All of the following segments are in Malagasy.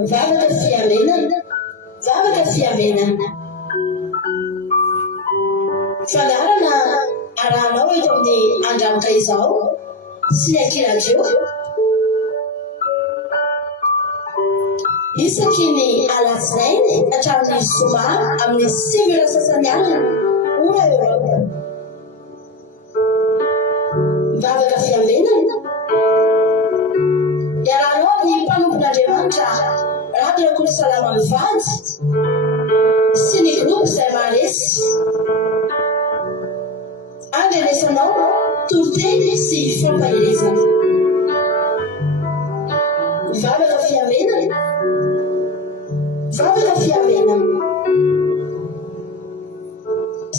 Zavatra fiamenana, zavatra fiamenana. Fanarana arahanao eto amin'ny andramitra izao sy ny ankirandreo. Isaky ny alatsinainy hatramin'ny zoma amin'ny 5 sasany alina ora eo. Mivavaka fiamenana. Iarahanao amin'ny mpanompon'Andriamanitra Radio Salama Mivady sy ny groupe izay maharesy. Andrenesanao toroteny sy fampahelezana. Mivavaka fiamenana. Mivavaka fiamenana.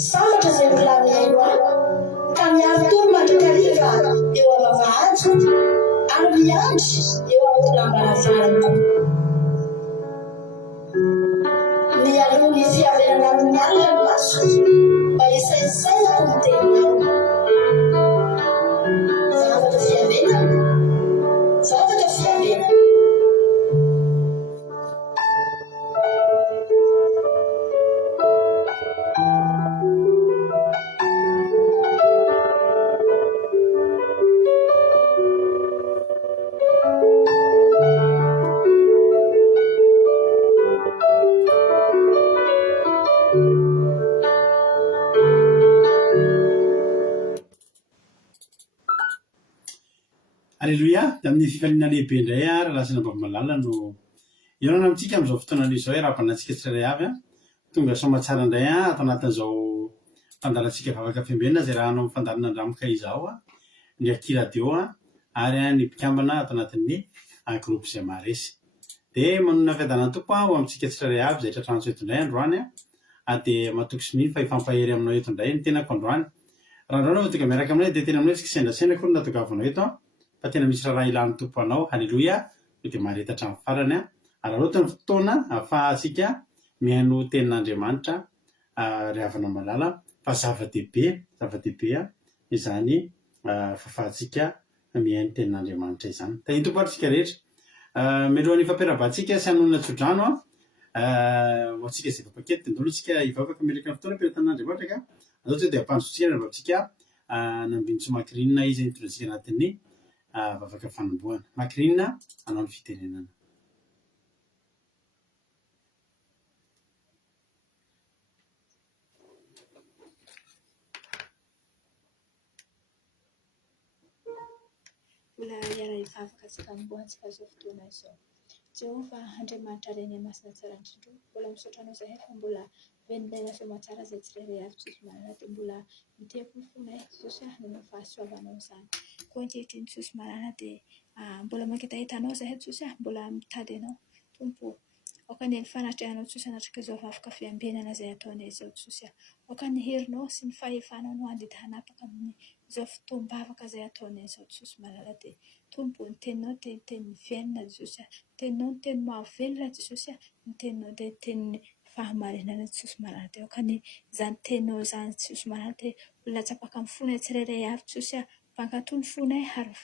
Sambatra izay volaniaino aho ka miaro toro mandrakariva eo am-bavahady ary miandry eo amin'ny lambanazarako. Mialoha ny fiamenana amin'ny alina no maso mba isaisainako ny teninao. Zavatra fiamenana. Zavatra fiamenana. Alléluia, amin'ny fifaliana lehibe indray raha lasina mba malala no ianona amintsika amin'izao fotoana izao raha-banantsika tsirairay avy tonga somatsara indray atao anatin'izao fandalantsika vavaka fiamenana izay raha anao mifandarina andramika izao ny akiradio ary ny mpikambana atao anatin'ny groupe izay maharesy. Dia manona fiadanana tompo ho amintsika tsirairay avy izay tratrantsy eto indray androany dia matoky sy miny fa hifampahery aminao eto indray ny tenako androany. Raha androany votoka miaraka aminay dia tena aminay tsika sendrasendra koa natokavagnao eto fa tena misy raha ilan'ny tompo anao. Halleluia, dia maharetatra amin'ny farany ary alohatany fotoana ahafahantsika mihaino tenin'Andriamanitra ry havana malala fa zava-dehibe izany fahafahantsika mihaino tenin'Andriamanitra izany. Tainy tompo ary tsika rehetra mialohan'ny fampiarabantsika sy hanonana tsodrano ho antsika izay vavakety dia ndolotsika hivavaka melaka ny fotoana ampiretan'Andriamanitra ka andao tsy dia ampanjotsika vavantsika nambinitso makirinina izy nitondrantsika anatin'ny vavaka fanombohana. Makirinina anao ny fitenenana. Mbola iara hivavaka sy fanombohantsika izao fotoana izao. Jehova Andriamanitra reny masina tsara indrindra, mbola misaotra anao izahay fa mbola velon'ilay somatsara izay tsirairay avy Jesosy marina dia mbola miteko ny fonay Jesosy noho ny fahasoavanao izany. Koa ankehitriny Jesosy marina dia mbola mankitahita anao izahay Jesosy mbola mitady anao Tompo. Aoka ny fanatrehanao Jesosy anatrika izao vavaka fiambenana izay ataonay izao Jesosy. Aoka ny herinao sy ny fahefanao no andidy hanapaka amin'izao fotoam-bavaka izay ataonay izao Jesosy marina dia Tompo ny teninao dia teny mivelona Jesosy. Teninao ny teny mahavelona Jesosy, ny teninao dia teny fahamarinana Jesosy marina dia aoka ny izany teninao izany Jesosy marina dia olona tsapaka amin'ny fonay tsirairay avy Jesosy. Mpankatony fonay ary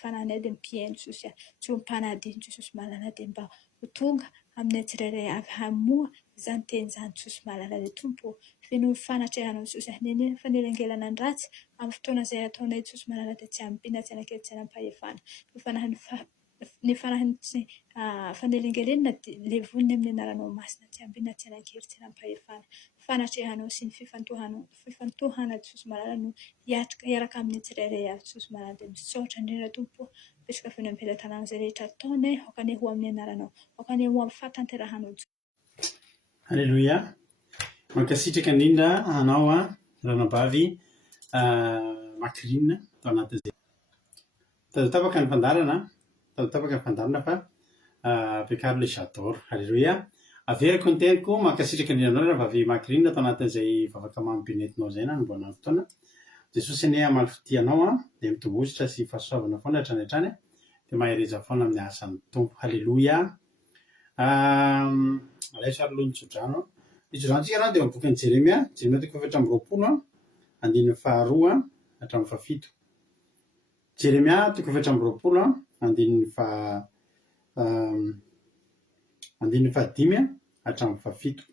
fananay dia mpiaino Jesosy. Tsy ho mpanadino Jesosy marina dia mba ho tonga aminay tsirairay avy hamoa izany teny izany Jesosy marina dia Tompo. Feno fanatrehanao Jesosy nenena fanelangelana ny ratsy amin'ny fotoana izay ataonay Jesosy marina dia tsy hampina tsy hanakely tsy hanampahefana. Ny fanahiny sy fanelangelenina dia levoniny amin'ny anaranao masina tsy hampina tsy hanakely tsy hanampahefana. Fanatrehanao sy ny fifantohana Jesosy marina no hiaraka amin'ny tsirairay avy Jesosy marina dia misaotra indrindra Tompo. Petraka feno am-pelantanana izay rehetra ataonay aoka ny ho amin'ny anaranao aoka ny ho amin'ny fahatanterahanao. Halleluia, mankasitraka indrindra anao ranabavy makirinina tao anatin'izay tapaka ny fandarana fa ampiakaro ilay j'adore. Halleluia, averiko ny teniko mankasitraka indrindra anao ranabavy makirinina tao anatin'izay vavaka mampinetinao izay na nomboana fotoana. Jesosy ane amaly fitianao dia mitombositra sy fahasoavana foana hatrany hatrany dia mahereza foana amin'ny asan'ny Tompo. Halleluia. Alaiso ary aloha nitsodrano nitsodranotsika anao dia miboky ny Jeremia toko 7:20 andininy faharoa hatramin'ny fahafito. Jeremia toko 7:20 andininy andininy fahadimy hatramin'ny fahafito.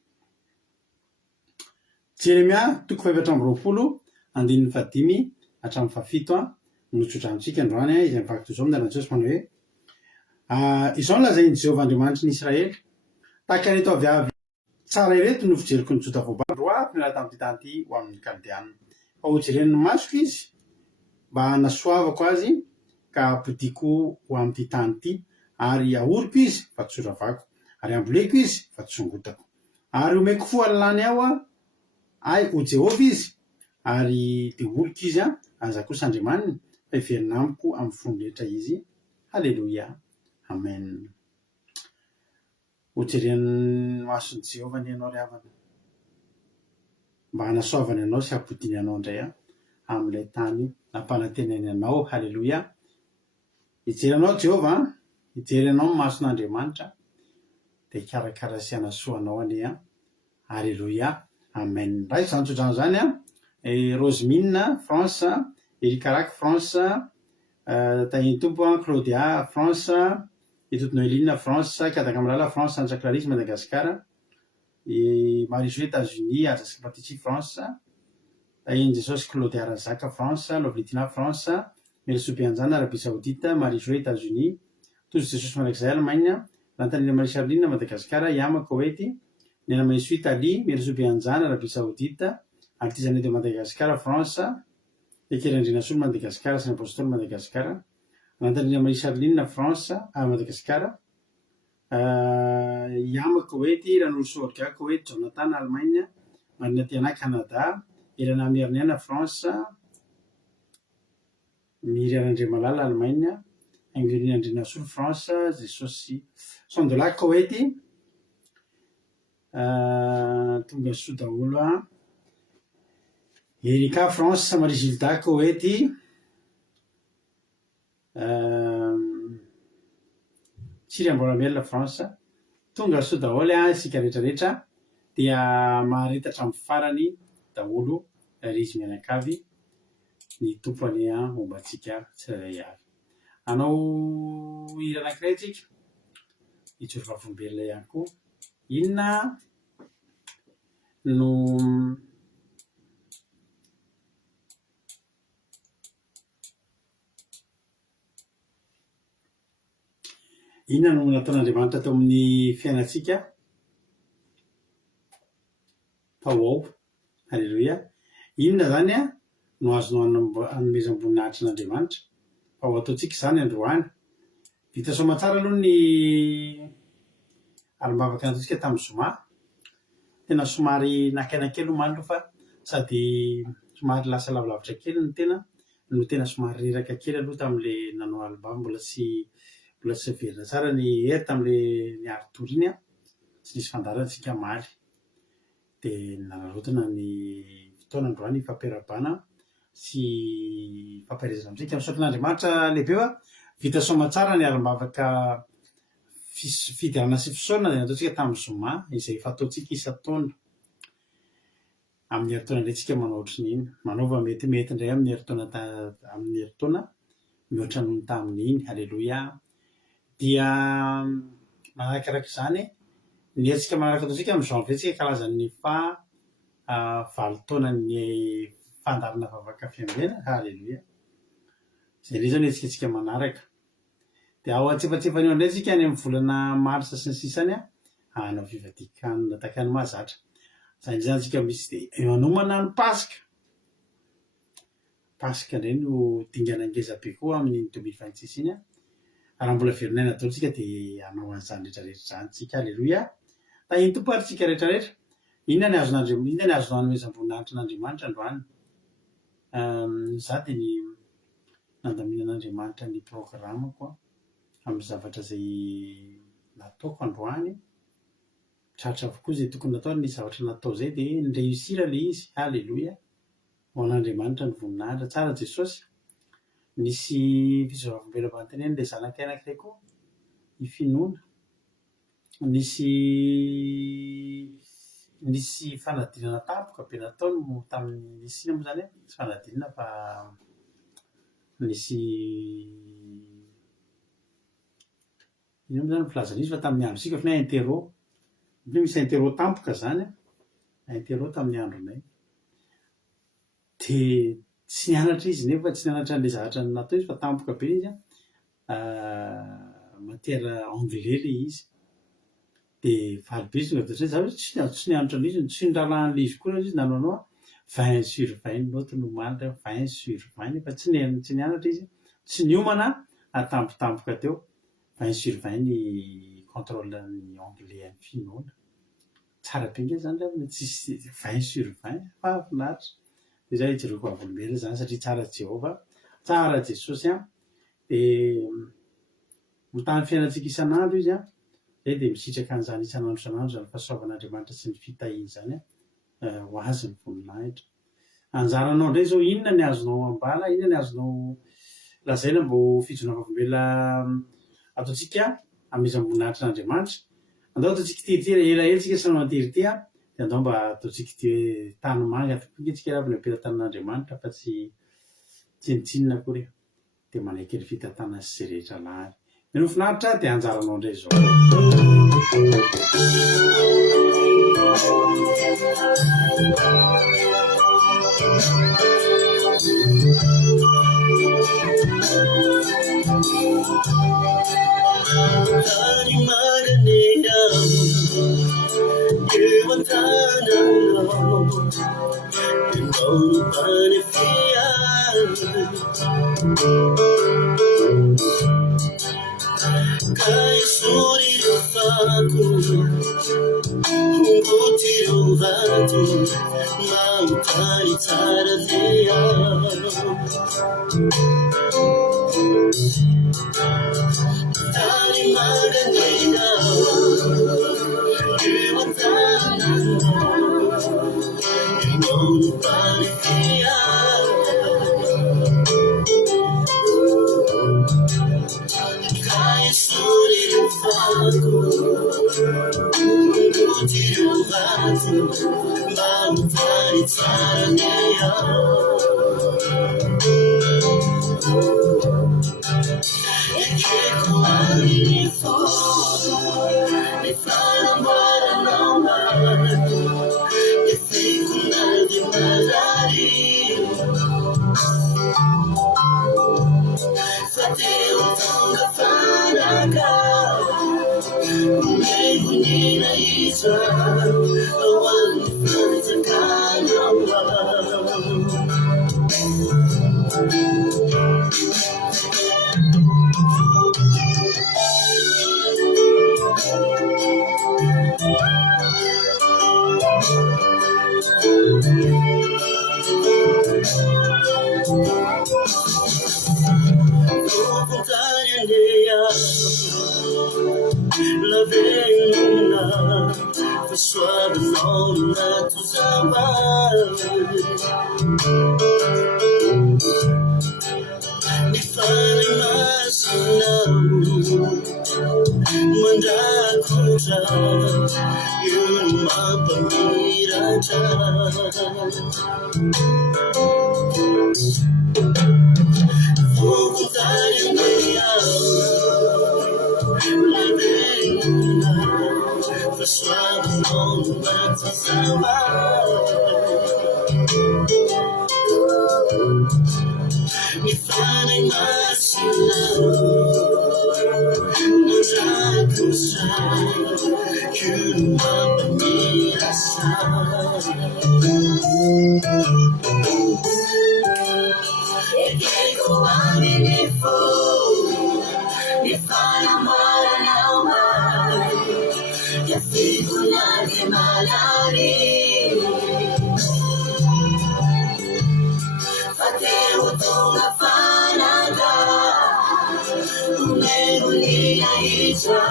Jeremia 4:20 andininy fahadimy hatramin'ny fahafito no tsodrahantsika androany izay mivaky toy izao amin'ny anaran'i Jesosy manao hoe izao no lazain'i Jehovah Andriamanitry ny Israely tahaka ireto avy avy tsara ireto no fijeriko ny Joda voabandroato niala tamin'ity tany ity ho amin'ny Kaldeanina fa hojeren'ny masoko izy mba hanasoavako azy ka ampidiko ho amin'ity tany ity ary ahoriko izy fa tsy horavako ary amboleko izy fa tsy songotako ary omeko fo alilany aho ay ho Jehovah izy ary de oloko izy aza kosa Andriamanina fa hiverina amiko amin'ny fony rehetra izy. Halleloia, amen. Hojeren'ny mason'i Jehovah ny ianao ry havana mba hanasoavany anao sy hampodiny anao indray amin'ilay tany nampanantenany anao. Halleloia, hijery anao Jehovah, hijery anao ny mason'Andriamanitra de hikarakara sy hanasoanao anie. Halleloia, amen. Raha izany tsodrano zany Rosemine France, Ericarac France, tahiny tompo Claudia France, itoto Noeline France, Kadaka Malala France, Santa Clarisse Madagascar, Marie-Jo États-Unis, Ajaska Patici France, tahiny Jesosy Claudia Razaka France, Lovlitina France, Meresobe Anjana Arabie Saoudite, Marie-Jo États-Unis, Tozy Jesosy Mandrakizay Allemagne, Lantanina Marie Charline Madagascar, Yama Koweït, Nena Maïsou Italie, Meresobe Anjana Arabie Saoudite, Altizane de Madagascar France, Ekerandrina Solo Madagascar, Saint Apostole Madagascar, Lantanina Marie Charline France à Madagascar, Yama Koweït, Ranul Sorga Koweït, Jonathan Allemagne, Marina Canada, Irana Mirniana France, Myriam André Malala Allemagne, Ingrid Andrina Solo France, Jesosy Sondola Koweït, tonga soa daholo Erika France, Marie Gilda Koweït, Siria Mbolamela France, tonga soa daholo isika rehetrarehetra dia maharitatra amin'ny farany daholo izy mianakavy ny tompony mombantsika tsirairay avy. Anao hira anankiray tsika ijoro vavolombelona ihany koa. Inona no nataon'Andriamanitra tao amin'ny fiainantsika tao ao. Halleloia, inona zany no azonao hanomezam-boninahitra n'Andriamanitra fa ho ataontsika zany androany. Vita soamantsara aloha ny alim-bavaka nataontsika tamin'ny zoma, tena somary nakaina kely omaly aloha fa sady somary lasa lavilavitra kely no tena somary reraka kely aloha tamin'le nanao alim-bava, mbola tsy verina tsara ny hery tamin'le niary tory iny tsy nisy fandarantsika maly de nanarotana ny fotoana androany fampiarabana sy fampiarezana amintsika misaotran'Andriamanitra lehibe fa vita soamantsara ny alim-bavaka fidirana sy fisaorana izay nataontsika tamin'ny zoma izay efa ataontsika isan-taona. Amin'ny herintaona indray tsika manao ohatran'iny, manaova metimety indray amin'ny herintaona mihoatra noho ny tamin'iny. Halleloia, dia manarakaraka izany ny hetsika manaraka ataontsika amin'ny janvier tsika kalazan'ny valo taona ny fandarana vavaka fiambena. Halleloia, izay indray zao ny hetsikatsika manaraka. Dia ao antsefatsefany eo indray tsika any amin'ny volana marsa sy ny sisany hanao fivadikanina takany mahazatra. Izany indray zany tsika misy dia manomana ny Pasika. Pasika indray no dingana ngeza be koa amin'ny 2026 iny raha mbola verinaina daholo tsika dia hanao an'izany rehetrarehetra zany tsika. Halleloia, tahiny tompo ary tsika rehetrarehetra. Inona ny azo hanomezam-boninahitra n'Andriamanitra androany? Za dia ny nandaminan'Andriamanitra ny programako amin'ny zavatra izay nataoko androany. Tratra avokoa izay tokony natao, ny zavatra natao izay dia nireusira ilay izy. Halleloia, ho an'Andriamanitra ny voninahitra. Tsara Jesosy. Nisy fisoravam-bola manontaniana ilay zanakay anankiray koa ifinoana, nisy fanadinana tampoka be nataony tamin'ny nisy moa zany tsy fanadinana fa nisy iny zany filazana izy fa tamin'ny andro sika fa ny interro misy interro tampoka zany interro tamin'ny andronay de tsy nianatra izy nefa tsy nianatra an'le zavatra natao izy fa tampoka be izy matière anglais le izy de valibe izy tonga de tsy nianatra an'izy tsy niralahan'le izy koa izy nanao 20/20 note no malitra 20/20 nefa tsy nianatra izy tsy niomana atampotampoka teo 20/20 ny contrôle ny anglais amin'ny finoana tsara be nge zany zany tsisy 20/20 fa finaritra de zay jereko avolombelona zany satria tsara Jehova tsara Jesosy de mitany fiainatsika isan'andro izy zay de misitraka an'izany isan'andro zany fahasoavan'Andriamanitra sy ny fitahiny zany ho azy ny voninahitra anjaranao ndray zao inona ny azonao ambala inona ny azonao lazaina mbo fijona avolombelona ataotsika amizam-boninahitrin'Andriamanitra andao ataotsika tiritiry elaela tsika sy mantirity de andao mba ataotsika tany manga tsika avy apera-tanin'Andriamanitra fa tsy tsinitsinina akory de manaiky ny fitatana sy zay rehetra lahany ny finaritra de anjaranao ndray zao Tani maganea Ewantanano Inonu panefia Kaya suri rufaku Humbuti ruvatu Mautani taradea Tani maganea Ewantanano Inonu panefia Kaya suri rufaku Humbuti ruvatu Mautani taradea La venuna fa suave nonna tu mi fare masinau mandakuta yun mapamiraja For swallowing all the words of summer Me finding myself No time to shine You love me aside It can't go on anymore If I am what I know Ya figura de malari Fateu tonga fanada Umegulia icha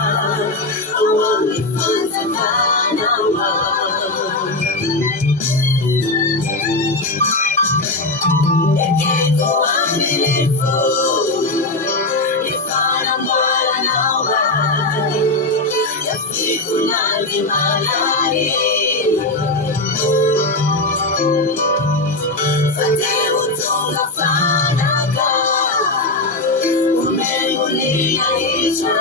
Awami fanta kanawa Ekeko amilifu Ifana mwala nawa Kuna di malari Fateu tonga fanaga Umegulia icha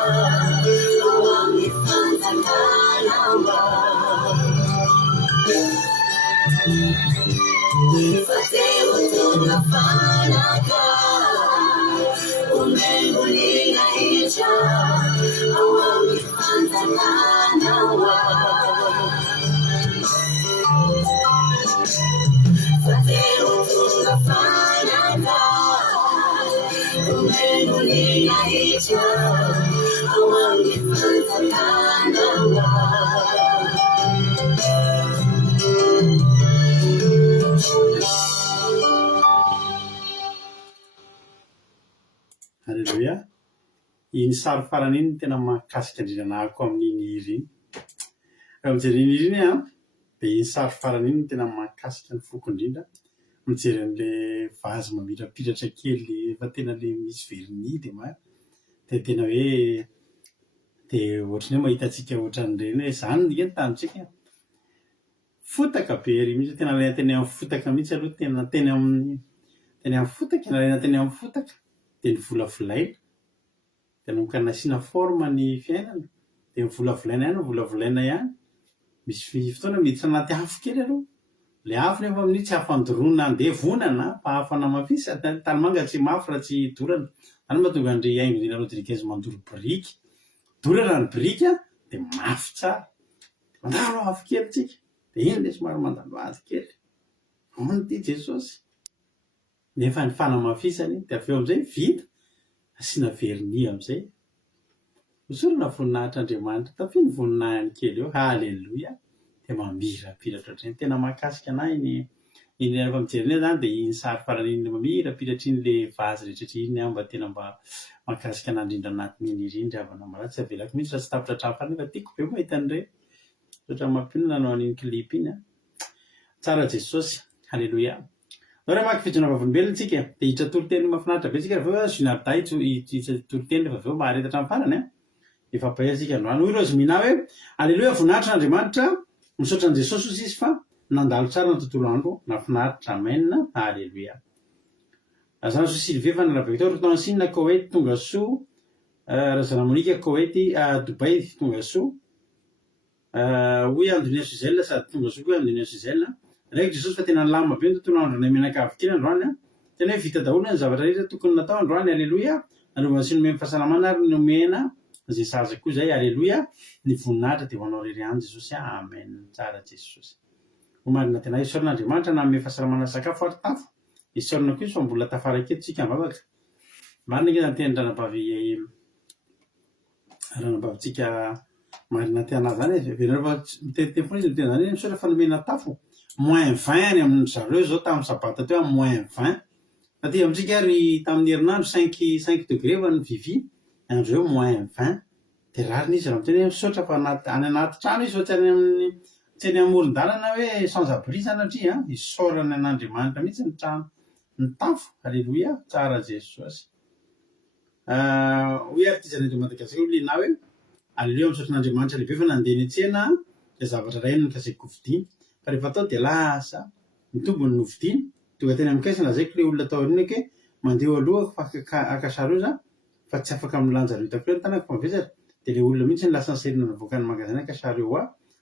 Halleluia. Iny sary farany iny tena mahakasika indrindra nahako amin'iny hira iny. Raha mijery iny hira iny dia iny sary farany iny tena mahakasika ny foko indrindra. Mijery an'ilay vazy mamirapiratra kely efa tena le misy vernis dia tena hoe dia ohatrany hoe mahita antsika ohatran'ireny hoe izany ny tanitsika. Fotaka be ery mihitsy tena ilaina teny amin'ny fotaka mihitsy aloha teny amin'ny fotaka ilaina teny amin'ny fotaka dia ny volavolaina dia nanomboka nasiana forme ny fiainana dia volavolaina ihany misy fotoana miditra anaty afo kely aloha ilay afo nefa amin'iny tsy afandoroana andeha vonana mpahafana mafisa tanimanga tsy mafy raha tsy dorana any mahatonga an'ireny Aingrina Rodriguez mandoro biriky dorana ny biriky dia mafy tsara mandalo afo kely tsika dia iny ilay somary mandalo azy kely hono ity Jesosy nefa ny fanamafisany dia avy eo amin'izay vita asiana vernis amin'izay hosorana voninahitr'Andriamanitra tafiany voninahiny kely eo. Halleluia. Dia mamirapiratra ohatrany tena mahakasika anahy iny rehefa mijery iny zany dia iny sary farany iny mamirapiratra iny ilay vazy rehetraretra iny mba tena mba mahakasika anahy indrindra anatin'iny hira iny ravana malaza tsy avelako mihitsy raha tsy tapitra hatramin'ny farany fa tiako be mahita an'ireny ohatrany mampinona nanao an'iny clip iny tsara Jesosy. Halleluia. Raha maky fijona vavolombelona tsika dia hitra toroteny mahafinaritra be tsika rehefa hoe Zinarda hitra toroteny rehefa avy eo maharetatra amin'ny farany efa ampahia tsika androany hoy Rozimina hoe alleluia voninahitra n'Andriamanitra misaotra an' Jesosy ozy izy fa nandalo tsara ny tontolo andro nafinaritra amen. Halleluia. Azana so Sylvie fa nalabe tao rotao ansinina Koweït tonga soa razana Monika Koweït Dubai tonga soa hoy Andonia Suzelle sady tonga soa koa Andonia Suzelle raiky Jesosy fa tena lama be ny tontolo andro nay menakavy kely androany tena hoe vita daholo ny zavatra rehetra tokony natao androany. Alleluia. Nanovana sy nomeny fahasalamana ary nomena izay saza koa izay. Alleluia. Ny voninahitra dia ho anao rery any Jesosy. Amen. Tsara Jesosy. Homarina tena isaoran'Andriamanitra na nomeny fahasalamana sakafo ary tafo isaorana koa izy fa mbola tafara keto tsika mivavaka. Marina nge zany teny ranabavitsika marina tena zany rehefa mitete foana izy miteny zany misaotra fa nomena tafo moins 20 ny amin'ny zareo zao tamin'ny sabata teo moins 20 aty amintsika ary tamin'ny herinandro 5 degré va ny vivi andro eo moins 20 dia rariny izy raha miteny misaotra fa any anaty trano izy fa tsy any amoron-dalana hoe sans abri zany atria isaorany an'Andriamanitra mihitsy ny trano ny tafo. Alleluia. Tsara Jesosy. Hoy artizan'eto Madagasikara olina hoe alleluia misaotra n'Andriamanitra lehibe fa nandeha ny tsena dia zavatra iray no nikaseko vidiny fa rehefa tao dia lasa mitombony novidiny tonga teny amin'ny kaisina lazaiko ilay olona tao aoriana ke mandeha aloha fa akasaroza fa tsy afaka milanja hitako hoe ny tanako fa mavesatra dia ilay olona mihitsy ny lasa nyserina navoaka ny magazana akasary eo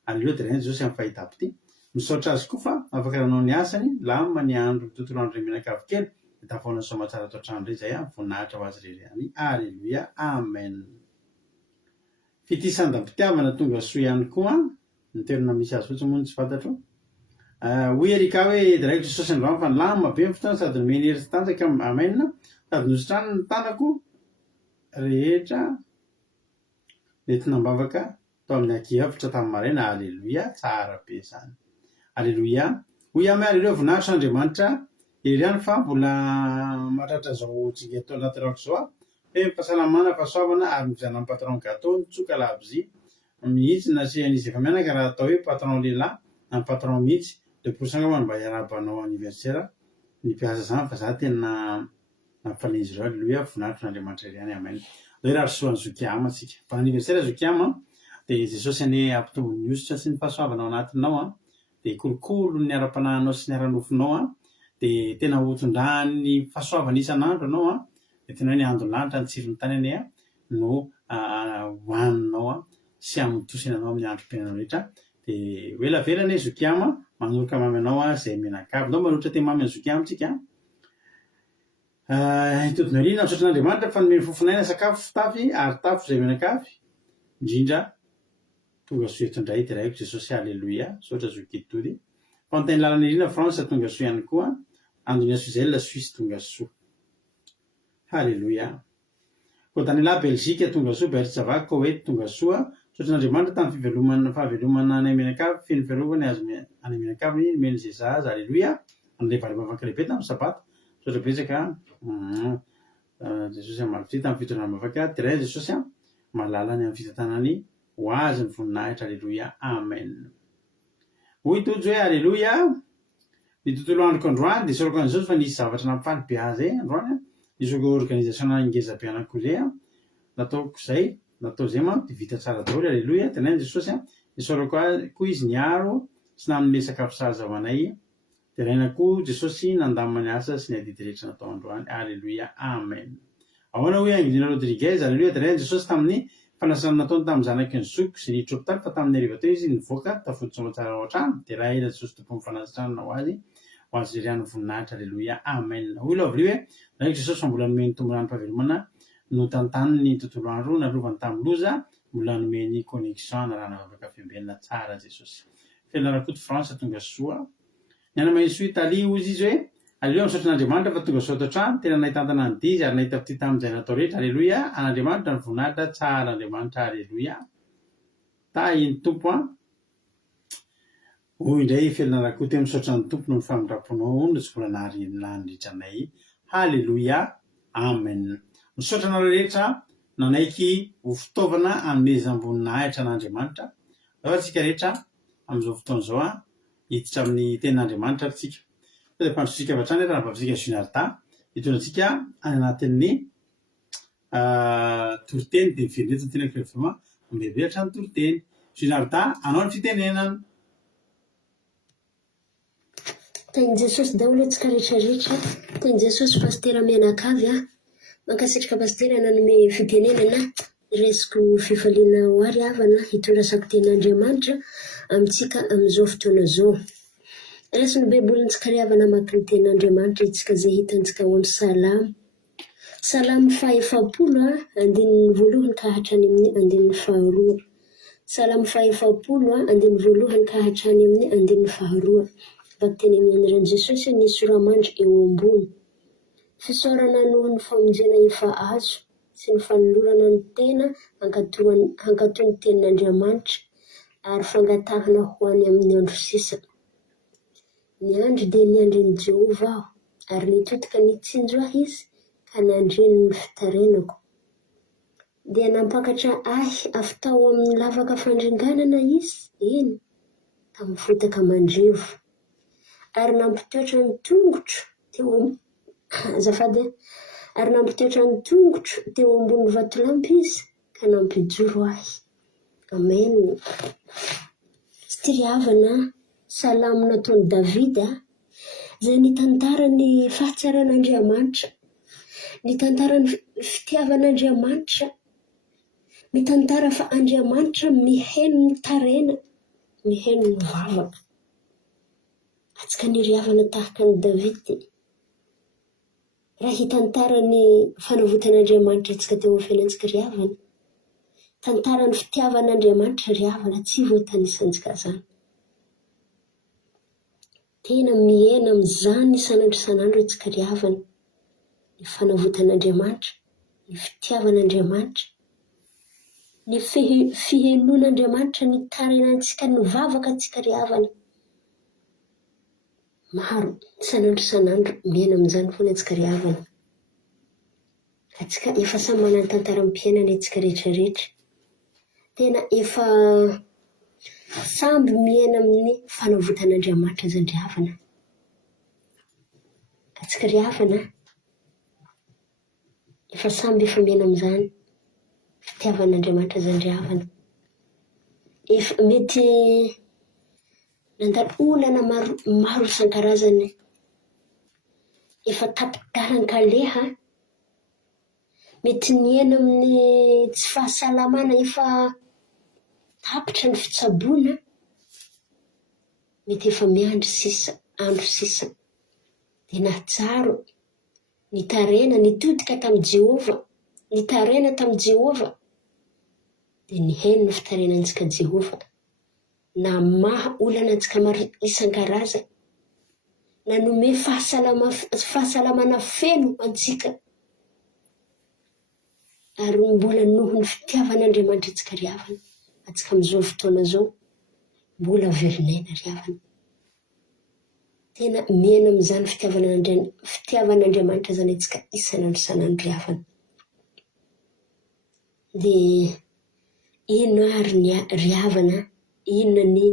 alleluia dia rainy Jesosy amin'ny fahita ity misaotra azy koa fa afaka ranao ny asany lama ny andro tontolo andro menakavy kely dia tafaona somatsara atao trano indray izay voninahitra ho azy rery any. Alleluia. Amen. Fitisan-dampitiavana tonga soa ihany koa ny toerana misy azy fotsiny moa ny tsy fantatro. Hoy erika hoe dia raiko Jesosy androany fa lama be ny fotoana sady nomeny hery tsy tanjaka. Amen. Sady nosotrano ny tanako rehetra mety nambavaka tao amin'ny anki-hevitra tamin'ny maraina. Alleluia. Tsara be izany. Alleluia. Hoy ame alleluia voninahitra n'Andriamanitra ery ihany fa mbola mahatratra zao jinga tao anaty rako zao hoe fahasalamana fahasoavana ary mivizana amin'ny patron gâteau nitsoka labzy mihitsy nasian'izy efa mianaka raha atao hoe patron lehilahy amin'ny patron mihitsy de pourcent mba hiarabanao anniversaire ny mpiasa zany fa za tena nampifaliana izy ireo. Alleluia. Voninahitra n'Andriamanitra ery ihany. Amen. Hoe raha soan'ny Zokiama tsika fa anniversaire Zokiama dia Jesosy ane ampitombo ny ositra sy ny fahasoavana ao anatinao dia kolokolo ny ara-panahinao sy ny ara-nofinao dia tena hotondrany fahasoavana isan'andro anao dia tena hoe ny andro lanitra ny tsirony tany ane no hohaninao sy amitosenanao amin'ny androm-piainanao rehetra dia hoe lavelana zokiama manoroka mamy anao zay menakavy nao manotra te mamy zokiama tsika hitodinarina misaotran'Andriamanitra fa nomeny fofinaina sakafo fitafy ary tafo zay menakavy indrindra tonga soa etondray ty raiko Jesosy alleluia sotra zokitody fa noteny lalana irina Fransa tonga soa ihany koa Andoni Suizelle Suisse tonga soa halleluia ko tany la Belgique tonga soa Bertsava Koweït tonga soa sotran'Andriamanitra tamin'ny fivelomana fahavelomana anay menakavy feno fiarovany azo anay menakavy meny zay zaza alleluia an'ilay valy lehibe tamin'ny sabata sotra betsaka Jesosy amalotry tamin'ny fitondrana mavaka tiray Jesosy malalany amin'ny fitantanany ho azy ny voninahitra alleluia amen hoy tojo hoe alleluia ny tontolo androko androany dia sorako an'izao fa nisy zavatra nampifaly be azy androany nisy organisation ingeza be anankiray nataoko zay natao zay manko dia vita tsara daholo alleluia tenay Jesosy nisorako koa izy niaro sy nanome sakafo saza ho anay dia raina koa Jesosy nandamany asa sy ny adidy rehetra natao androany alleluia amen ahoana hoe Angelina Rodriguez alleluia dia raina Jesosy tamin'ny fanasana nataony tamin'ny zanaky ny zoko sy niditra hopitaly fa tamin'ny ariva teo izy nivoaka tafoditra tsara ao an-trano dia raha ela Jesosy tompony fanasitranana ho azy riano voninahitra alleluia amen hoy lovely hoe raika Jesosy fa mbola nomeny tomborano fahavelomana no tantany ny tontolo andro nalovany tamin'ny loza mbola nomeny connexion narana vavaka fiambenana tsara Jesosy fianarakoto France tonga soa ny ana maheso Italie ozy izy hoe alleluia misotran'Andriamanitra fa tonga soa ato an-trano tena nahitantana ny dizy ary nahita fity tamin'izay natao rehetra alleluia an'Andriamanitra ny voninahitra tsara Andriamanitra alleluia ta iny tompo hoy indray fianarakoto misaotran'ny tompo no ny famindraponao no tsy vola nandritranay halleluia amen misaotranareo rehetra nanaiky ho fitaovana hanomezam-boninahitra an'Andriamanitra fa tsika rehetra amin'izao fotoana izao hiditra amin'ny tenin'Andriamanitra tsika dia mpandrotsika avy hatrany raha vavisika Junarta hitondratsika any anatin'ny toriteny dia mivery tena kirefema mivery hatrany toriteny Junarta anao ny fitenenana Teny Jesosy daholo antsika rehetrarehetra teny Jesosy pastera menakavy mankasitraka pastera nanome fitenenana resiko fifaliana ho ary havana hitondrasako tenin'Andriamanitra amintsika amin'izao fotoana izao resy ny bebolontsika ry havana maka ny tenin'Andriamanitra itsika zay hitantsika ao amin'ny salamo faha-efapolo andininy voalohany ka hatrany amin'ny andininy faharoa salamo faha-efapolo andininy voalohany ka hatrany amin'ny andininy faharoa teny amin'irany Jesosy nisy ramandry eo ambony fisaorana noho ny famonjena efa azo sy ny fanolorana ny tena hankatony tenin'Andriamanitra ary fangatahana ho any amin'ny andro sisa ny andro dia ny andrin'i Jehova aho ary nitotika nitsinjo ahy izy ka nandreny ny fitarenako dia nampakatra ahy avy tao amin'ny lavaka fandringanana izy iny tamin'ny fotaka mandrivo ary nampitoetra ny tongotro teo ary nampitoetra ny tongotro teo ambony vatolampy izy ka nampijoro ahy amen sy ry havana salamo nataony Davida zay nitantara ny fahatsaran'Andriamanitra nitantara ny fitiavan'Andriamanitra nitantara fa Andriamanitra miheno ny tarena miheno ny vavaka atsika niry havana tahaka ny Davida raha hitantara ny fanavotan'Andriamanitra atsika teo amin'ny fiainantsika ry havana tantara ny fitiavan'Andriamanitra ry havana tsy voatanisantsika zany tena miaina amin'izany isan'andro atsika ry havana ny fanavotan'Andriamanitra ny fitiavan'Andriamanitra ny fihenon'Andriamanitra ny tarenantsika ny vavaka atsika ry havana maro isan'andro miaina amin'izany foana atsika ry havana atsika efa samy manana ny tantara am-piainana atsika rehetrarehetra tena efa samby miaina amin'ny fanavotan'Andriamanitra zany ry havana atsika ry havana efa samby efa miaina amin'izany fitiavan'Andriamanitra zany ry havana efa mety nandalo olana maro isan-karazany efa tapitalan-kaleha mety niaina amin'ny tsy fahasalamana efa tapitra ny fitsaboana mety efa miandry sisa andro sisa dia nahatsaro nitarena nitodika tamin'i Jehova nitarena tamin'i Jehova dia nihaino ny fitarenantsika Jehova na maha olana antsika maro isan-karazany nanome fahasalamana feno antsika ary mbola noho ny fitiavan'Andriamanitra antsika ry havana antsika amin'izao fotoana zao mbola verinaina ry havana tena miaina amin'izany fitiavan'Andriamanitra zany antsika isan'andro san'andro ry havana dia ino ary ry havana inona ny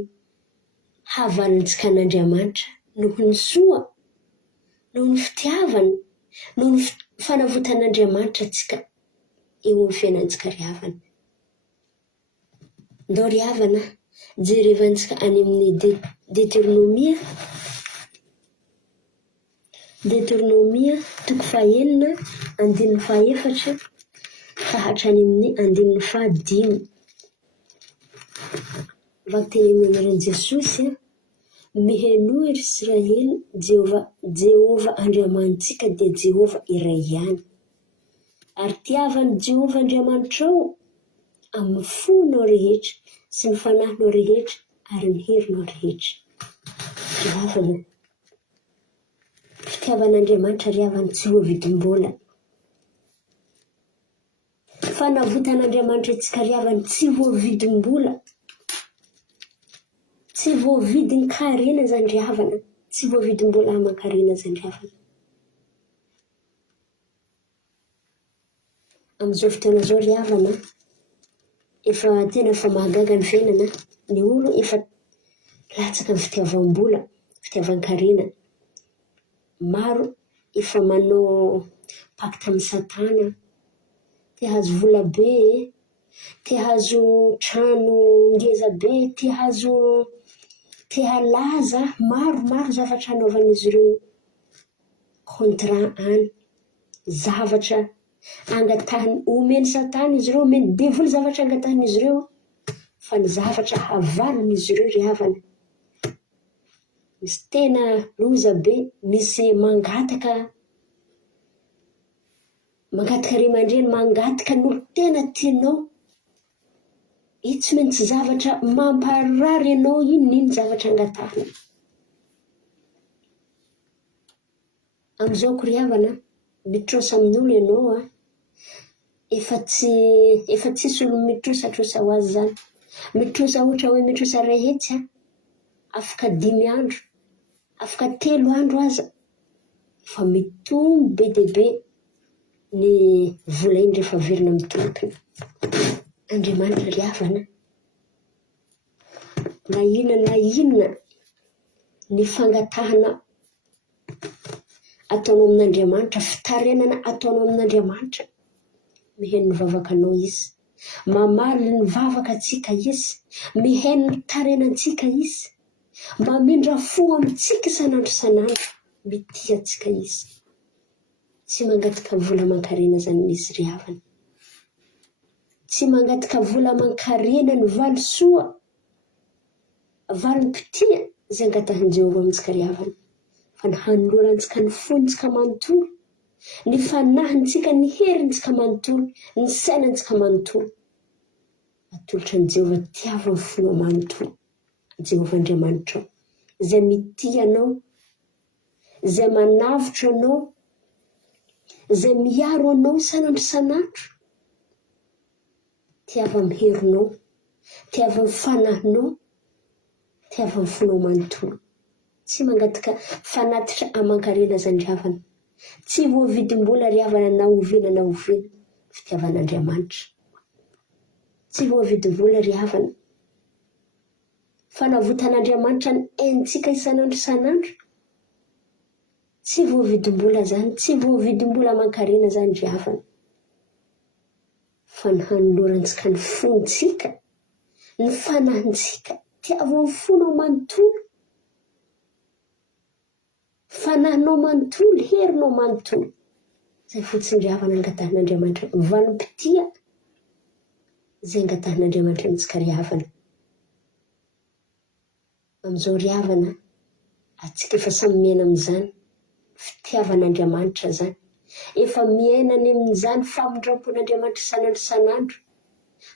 havalintsika an'Andriamanitra noho ny soa noho ny fitiavana noho ny fanavotan'Andriamanitra antsika eo amin'ny fiainantsika ry havana ndao ry havana jerevantsika any amin'ny Deutéronomia toko 4 andininy 4 ka hatrany amin'ny andininy 5 vatenenan'iren Jesosy miheno ry Israely Jehova Andriamanitsika dia Jehova iray ihany ary tiavany Jehova Andriamanitrao amin'ny fonao rehetra sy ny fanahinao rehetra ary ny herinao rehetra ry havana fitiavan'Andriamanitra ry havana tsy voavidim-bola fanavotan'Andriamanitra antsika ry havana tsy voavidim-bola tsy voavidin-karena zany ry havana tsy voavidim-bola aman-karena zany ry havana amin'izao fotoana zao ry havana efa tena efa mahagaga ny fiainana ny olo efa latsaka ny fitiavam-bola fitiavan-karena maro efa manao pacte amin'ny Satana te hahazo vola be te hahazo trano ngeza be te halaza maro zavatra anaovan'izy ireo contrat any zavatra angatahany omeny Satana izy ireo omeny devoly zavatra angatahan'izy ireo fa ny zavatra havalon'izy ireo ry havana misy tena loza be misy mangataka ry aman-dreny mangataka n'olo tena tianao io tsy maintsy zavatra mamparary ianao inon'ino zavatra angatahana amin'izao ko ry havana mitrosa amin'olo ianao efa tsisy olo mitrosatrosa ho azy zany mitrosa ohatra hoe mitrosa ray hetsy afaka 5 andro afaka 3 andro aza fa mitombo be dia be ny vola iny rehefa verina amin'ny tompony Andriamanitra ry havana na inona ny fangatahana ataonao amin'Andriamanitra fitarenana ataonao amin'Andriamanitra mihaino ny vavakanao izy mamaly ny vavaka antsika izy mihaino ny tarenantsika izy mamindra fo amintsika san'andro mitia antsika izy tsy mangataka vola aman-karena zany izy ry havana tsy mangataka vola aman-karena ny valisoa valim-pitia izay angatahan'i Jehova amintsika ry havana fa ny hanolorantsika ny fontsika manontolo ny fanahintsika ny herintsika manontolo ny sainantsika manontolo atolotra ny Jehova tiavany fonao manontolo Jehova Andriamanitra izay mitia anao izay manavitra anao izay miaro anao san'andro tiava amin'ny herinao tiava amin'ny fanahinao tiava amin'ny fonao manontolo tsy mangataka fanatitra aman-karena zany ry havana tsy voavidim-bola ry havana na oviana fitiavan'Andriamanitra tsy voavidim-bola ry havana fanavotan'Andriamanitra ny aintsika isan'andro tsy voavidim-bola zany tsy voavidim-bola aman-karena zany ry havana fa ny hanolorantsika ny fontsika ny fanahintsika tiavo amin'ny fonao manontolo fanahinao manontolo herinao manontolo zay fotsiny ry havana angatahan'Andriamanitra valim-pitia zay angatahan'Andriamanitra antsika ry havana amin'izao ry havana atsika efa samy miaina amin'izany fitiavan'Andriamanitra zany efa miainany amin'izany famindrampon'Andriamanitra isanandro isanandro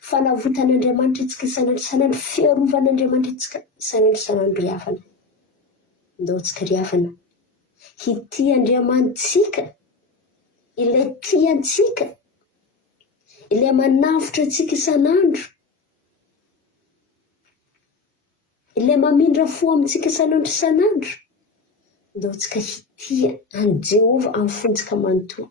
fanavotan'Andriamanitra itsika isanandro isanandro fiarovan'Andriamanitra itsika isanandro isanandro ry havana ndao tsika ry havana hity Andriamanitsika ilay tiantsika ilay manavotra antsika isanandro ilay mamindra fo amintsika isanandro isanandro ndao tsika hitia any Jehova amin'ny fontsika manontolo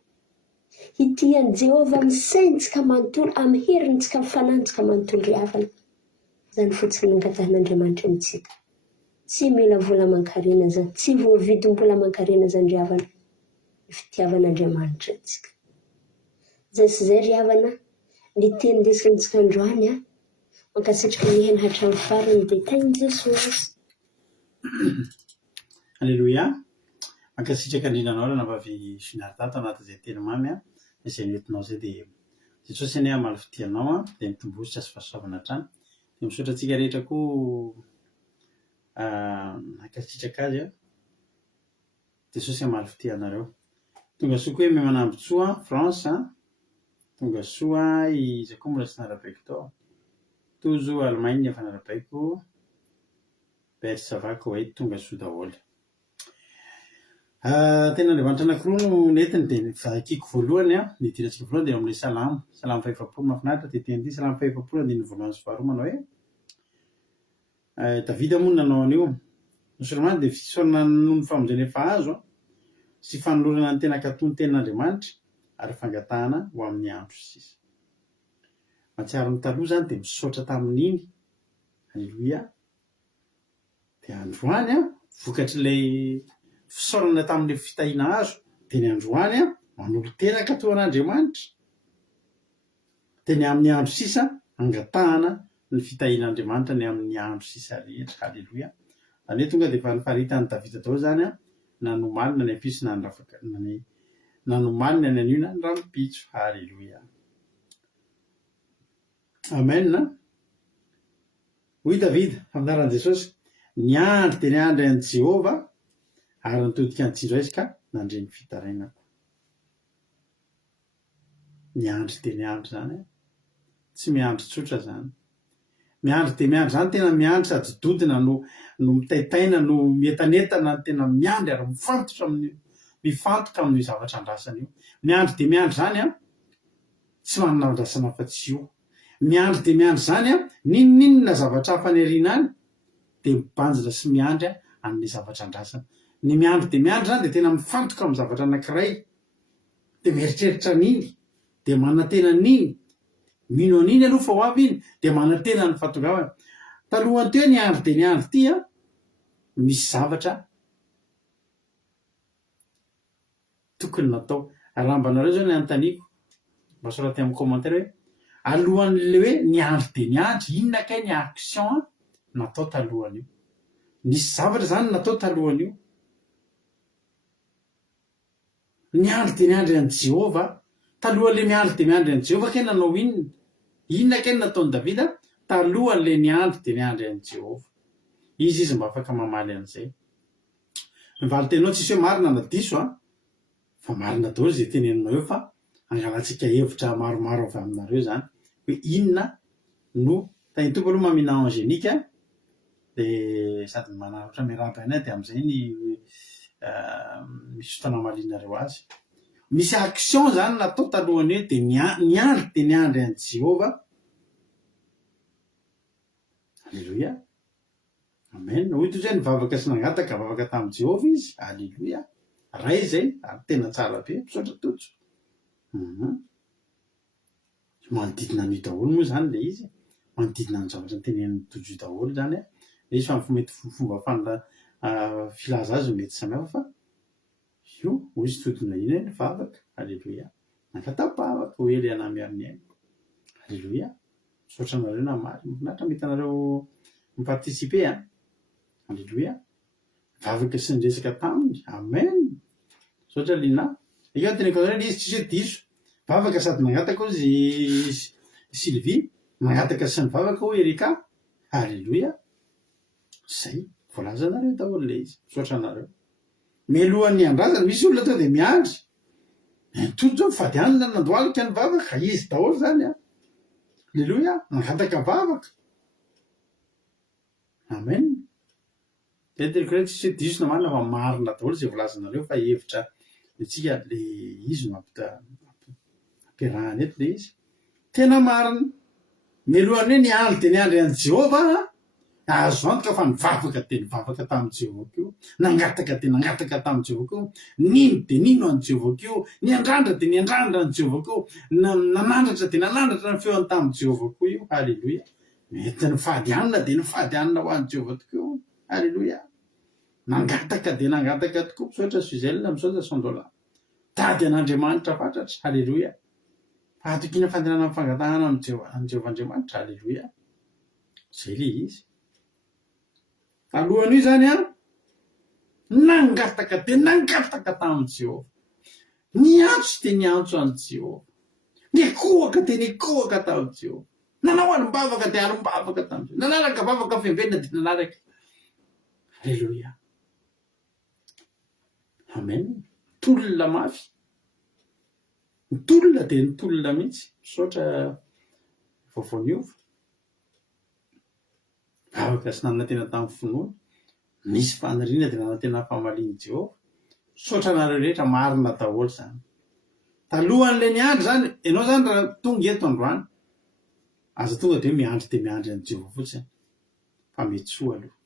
hitia any Jehova amin'ny saintsika manontolo amin'ny herintsika amin'ny fanantsika manontolo ry havana zany fotsiny nangatahan'Andriamanitra amintsika tsy mila vola aman-karena zany tsy voavidim-bola aman-karena zany ry havana fitiavan'Andriamanitra antsika zay sy zay ry havana ny teny ndesintsika androany mankasitraka mihena hatramin'ny farany dia tain'i Jesosy. Alleluia. Mankasitraka indrindra anao navavy finaritato anatin'izay teny mamy izay nentinao zay dia Jesosy anie amaly fitianao dia mitombositra sy fahasoavana hatrany dia misaotra antsika rehetra koa mankasitraka azy Jesosy amaly fitianareo. Tonga soa koa hoe manambotsoa France tonga soa izy koa mbola sy narabaiko tao tozo Allemagne efa narabaiko Belge ça va Koweït tonga soa daholo. Tena Andriamanitra anankiroa no netiny dia vakiko voalohany ny idirantsika voalohany dia amin'ilay salamo fahefampolo mahafinaritra dia teny ity salamo fahefampolo andiny voalohany sy faharoa manao hoe Davida moa nanao an'io Solomany dia fisaorana noho ny famonjena efa azo sy fanolorana ny tena katony tenin'Andriamanitra ary fangatahana ho amin'ny andro sisa. Mahatsiaro ny taloha zany dia misaotra tamin'iny. Alleluia. Dia androany vokatr'ilay fisaorana tamin'ilay fitahiana azo dia ny androany manolo tena katoan'Andriamanitra dia ny amin'ny andro sisa angatahana ny fitahian'Andriamanitra ny amin'ny andro sisa rehetra. Alleluia. Zany hoe tonga dia efa nifaritan'ny Davida daholo zany nanomalina ny ampiso na nanomalina ny an'io ny ranom-pitso. Alleluia. Amen. Hoy Davida amin'anaran'i Jesosy ny andro dia ny andro an'i Jehova ary nitodika ny tsinjo izy ka nandre ny fitarainako. Ny andro dia ny andro zany tsy miandro tsotra zany. Miandro dia miandro zany tena miandro sady dodina no mitaitaina no mientanentana tena miandry ary mifantoka amin'ny zavatra andrasana io. Miandro dia miandro zany tsy manana andrasana afa-tsy io. Miandro dia miandro zany ninona zavatra hafa ny ariana any dia mibanjina sy miandry amin'ny zavatra andrasana. Ny miandro dia miandro zany dia tena mifantoka amin'ny zavatra anankiray dia mieritreritra niny dia manantena niny mino an'iny aloha fa ho avy iny dia manantena ny fahatongavana. Talohany teo ny andro dia ny andro ity misy zavatra tokony natao. Arambanareo zao ny anontaniako mba soraty amin'ny commentaire hoe alohan'le hoe ny andro dia ny andro inona kay ny action natao talohan'io. Nisy zavatra zany natao talohan'io. Ny andro dia ny andro an'i Jehova talohan'le miandro dia miandro an'i Jehova kay nanao inona? Inona kay nataon'i Davida talohan'le ny andro dia ny andro an'i Jehova. Izy mba afaka mamaly an'izay. Mivaly tenao tsisy hoe marina na diso fa marina daholo izay teneninao eo fa angalantsika hevitra maromaro avy aminareo zany hoe inona no tany tompo aloha mamina angélique dia sady manaratra miarahaba anay dia amin'izay ny misy fotana malinareo azy. Misy action zany natao talohany hoe dia ny andro dia ny andro an'i Jehova. Alleluia. Amen. Hoy toy izay nivavaka sy nangataka vavaka tamin'i Jehova izy. Alleluia. Ray izay ary tena tsara be misaotra totso. Manodidina an'io daholo moa zany le izy. Manodidina ny zavatra tenenin'ny tojo daholo zany izy fa mety fomba filaza azy mety samihafa fa io hoy izy todina iny ny vavaka. Alleluia. Nankatapavaka ho ely anahy miariny ainy. Alleluia. Misaotra anareo namaly mahafinaritra mety anareo mipartisipe. Alleluia. Vavaka sy ny resaka taminy. Amen. Misaotra lina. Io teneko hoe izy tsisy diso. Vavaka sady nangataka izy Sylvie, nangataka sy ny vavaka ho Erika. Alleluia. Zay. voalazanareo daholo le izy misaotra anareo mialohan'ny andrazana misy olona tao dia miandry tojo zao mifady anina nandoalika ny vavaka izy daholo zany a alleloia nangataka vavaka amen tetiriko tsisy disona marina fa marina daholo zay volazanareo fa hevitra itsika le izy ampiarahany eto le izy tena marina mialohan'ny hoe niandry dia niandry an' Jehova azo antoka fa nivavaka dia nivavaka tamin'i Jehova keo nangataka dia nangataka tamin'i Jehova keo nino dia nino an' Jehova keo niandrandra dia niandrandra an' Jehova keo nanandratra dia nanandratra ny feony tamin'i Jehova koa io halleloia mety nifady anina dia nifady anina ho an'i Jehova tokeo halleloia nangataka dia nangataka tokoa misaotra Suzelina misaotra Sandola tady an'Andriamanitra fatratra halleloia fahatokina fandehanana fangatahana an' Jehova Andriamanitra halleloia zay le izy alohan'io zany a nangataka dia nangataka tamin'i Jehova niantso dia niantso an'i Jehova nikohaka dia nikohaka tamin'i Jehova nanao alim-bavaka dia alim-bavaka tamin'i Jehova nanaraka vavaka fiambenina dia nanaraka halleloia amen tolona mafy nitolona dia nitolona mihitsy misaotra vaovaoniova vavaka sy nanantena tamin'ny finoana nisy faniriana dia nanantena famalian'i Jehova misaotra anareo rehetra marina daholo zany talohan'ilay niandry zany ianao zany raha tonga eto androany aza tonga dia hoe miandry an'i Jehova fotsiny fa metsoa aloha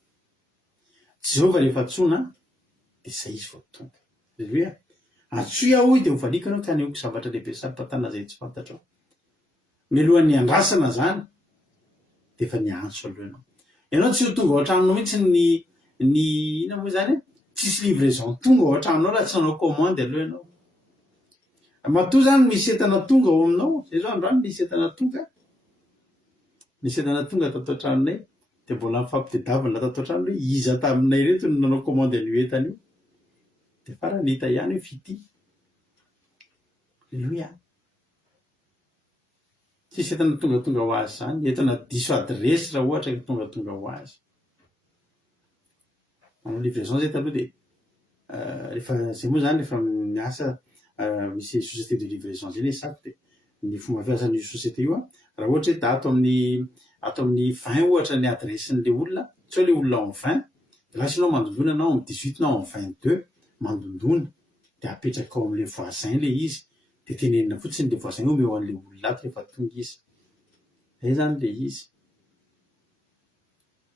Jehova rehefa tsona dia zay izy vao tonga halleloia atsoy aho dia hovaliko anao ka neoko zavatra lehibe saripatana zay tsy fantatrao mialohan'ny andrasana zany dia efa niantso aloha ianao tsy ho tonga ao an-tranonao mihitsy ny ina moa zany tsisy livraison tonga ao an-tranonao raha tsy nanao commande aloha ianao matoa zany misy entana tonga ao aminao zay zao androany misy entana tonga tato an-tranonay dia mbola mifampitadiavana tato an-tranonay iza taminay reto no nanao commande an'io entana io dia farany hita ihany hoe fity halleloia tsisy entana tonga ho azy zany entana diso adresy raha ohatra tonga ho azy manao livraison zay taloha dia rehefa zay moa zany rehefa miasa misy société de livraison zay le sako dia ny fomba fiasan'io société io a raha ohatra hoe da ato amin'ny 20 ohatra ny adresin'le olona tsy hoe le olona en 20 dia lasinao mandondona anao en 18 nao en 22 mandondona dia apetraka ao amin'le voisin le izy dia tenenina fotsiny le voisin io meo an'le olona ato rehefa tonga izy zay zany le izy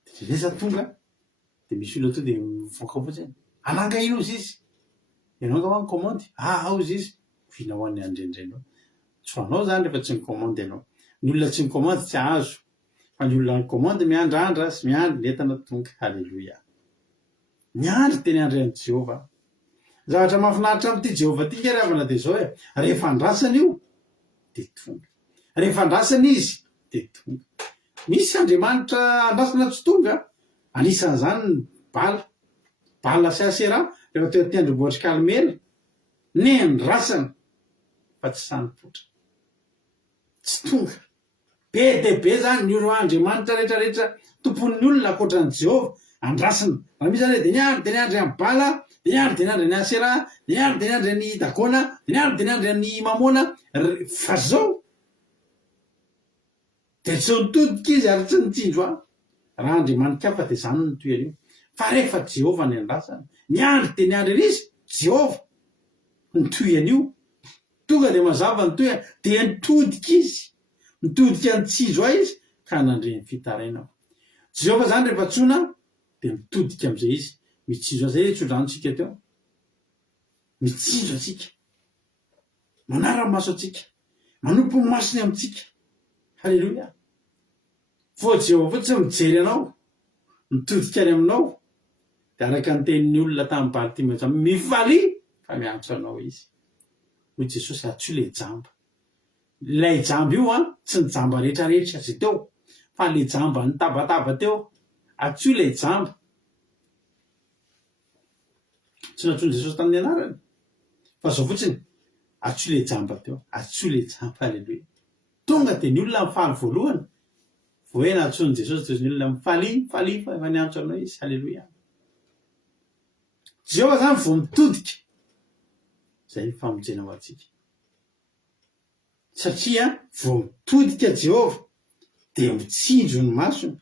dia resa tonga dia misy olona to dia mivoaka fotsiny ananga ino izy izy ianao nga hoany commande ao izy izy vina ho an'ny andrendrenao tsy ho anao zany rehefa tsy ny commande ianao ny olona tsy ny commande tsy azo fa ny olona ny commande miandrandra sy miandry ny entana tonga halleloia miandry dia niandry an'i Jehova zavatra mahafinaritra amin'ity Jehova ty nge ravana dia zao hoe rehefa andrasana io dia tonga rehefa andrasana izy dia tonga misy Andriamanitra andrasana tsy tonga anisan'izany bala sy asera rehefa teo tendrombohitra Karmela ny andrasana fa tsy sanipotra tsy tonga be dia be zany ny oro Andriamanitra rehetrarehetra tompon'ny olona ankoatran'i Jehova andrasana raha misy zany hoe dia niandry amin'ny bala dia niandry ny asera dia niandry ny dagona dia niandry ny mamona fa zao dia tsy nitodika izy ary tsy nitindro raha Andriamanitra fa dia zany no toeran'io fa rehefa Jehova ny andrasana niandry dia niandry izy Jehova ny toeran'io tonga dia mazava ny toerana dia nitodika izy nitodika nitsidro ahy izy ka nandre ny fitarainao Jehova zany rehefa tsona dia mitodika amin'izay izy mitsidro zay tsodranontsika teo mitsidro atsika manara-maso atsika manompo masony amintsika halleloia fo Jehova fotsiny mijery anao mitodika any aminao dia araka ny tenin'ny olona tamin'ny Baritima mifaly fa miantso anao izy hoy Jesosy atsoy le jamba ilay jamba io a tsy ny jamba rehetrarehetra zay teo fa le jamba nitabataba teo atsoy le jamba tsy natsony Jesosy tamin'ny anarany fa zao fotsiny atsoy le jamba teo atsoy le jamba halleloia tonga dia ny olona mifaly voalohany vo hoe natsony Jesosy dia ny olona mifaly fa efa niantso anao izy halleloia Jehova zany vao mitodika zay ny famonjena ho antsika satria vao mitodika Jehova dia mitsinjo ny masony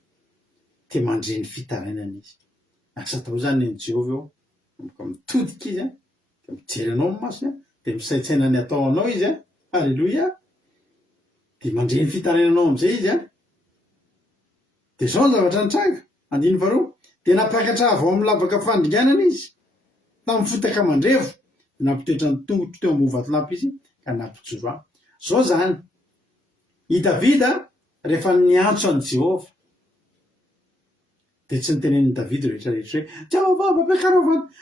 dia mandre ny fitarainana izy asa tao zany ny Jehova eo mitodika izy dia mijery anao ny masony dia misaitsaina ny atao anao izy halleloia dia mandre ny fitarainanao amin'izay izy dia zao ny zavatra nitranga andiny faharoa dia nampakatra avao amin'ny lavaka fandringanana izy tamin'ny fotaka mandrevo nampitoetra ny tongotro teo ambony vatolampy izy ka nampijoro aho zao zany i Davida rehefa niantso an Jehova dia tsy nitenen'i Davida rehetrarehetra hoe Jehova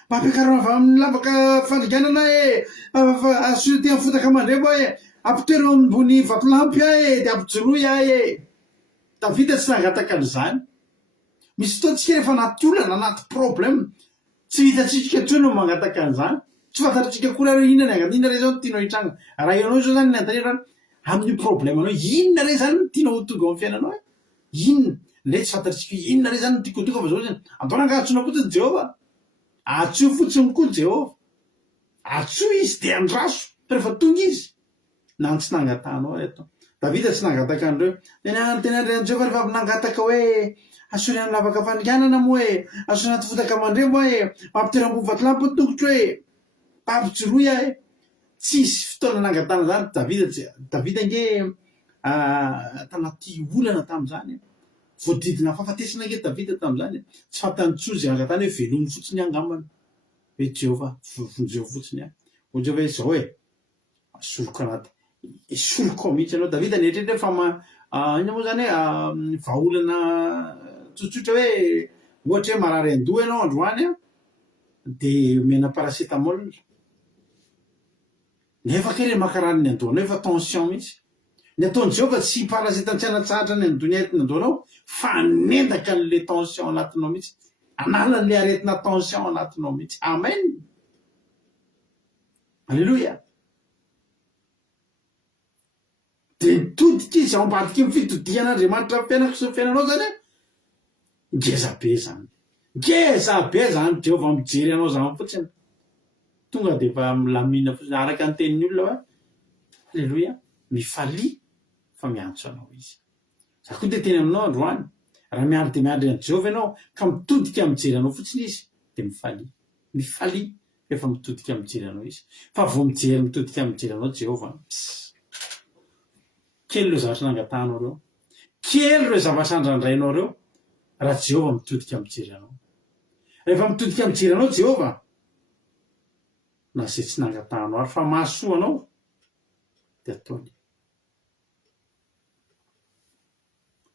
mampiakarovana amin'ny lavaka fandringanana aso ty amin'ny fotaka mandrevo ampitoero ambony vatolampy dia ampijoroy Davida tsy nangataka an'izany misy fotoantsika rehefa anaty olana anaty problème tsy hitatsika intsony no mangataka an'izany tsy fantatritsika koa raha inona ny inona re zao no tianao hitranga raha ianao zao zany nantrefa amin'ny problème anao inona re zany no tianao ho tonga amin'ny fiainanao inona le tsy fantatritsika inona re zany no tiako tonga fa zao zany andao nangahatsona fotsiny Jehova atso fotsiny koa Jehova atso izy dia andraso rehefa tonga izy na tsy nangatahanao eto Davida tsy nangataka an'ireo tena andrean'i Jehova rehefa nangataka hoe asony amin'ny lavaka fandringanana moa asony anaty fotaka mandreo moa mampitera ambony vatolampy ny tongotro mampijoroy tsisy fotoana nangatana zany Davida nge tanaty olana tamin'izany voadidina fahafatesana nge Davida tamin'izany tsy fantany tsoa zay angatany hoe velominy fotsiny angambany hoe Jehova vonjeo fotsiny ohatra hoe zao asoloko anaty soloko ao mihitsy anao Davida nehetrehitra fa ina moa zany hoe vahaolana tsotsotra hoe ohatra hoe marary andoha ianao androany dia mena paracetamol nefa kely makaraniny andohanao efa tension mihitsy ny ataon'i Jehova tsy paracetam-tsianatsahatra ny andoany andohanao fa nendaka n'le tension anatinao mihitsy anala n'le aretina tension anatinao mihitsy amen alleloia dia mitodika izy ao ambadiky ny fitodihan'Andriamanitra fiainako sy ny fiainanao zany ngezabe zany Jehova mijery anao zany fotsiny tonga dia efa milamina fotsiny araka ny tenin'ny olona hoe alleloia mifalia fa miantso anao izy za koa dia teny aminao androany raha miandry dia miandry an Jehova ianao ka mitodika mijery anao fotsiny izy dia mifalia rehefa mitodika mijery anao izy fa vao mijery mitodika mijery anao Jehova kely ireo zavatra nangatahanao reo kely ireo zavatra andrandrainao reo raha Jehova mitodika mijery anao rehefa mitodika mijery anao Jehova na zay tsy nangatahanao ary fa mahasoa anao dia ataony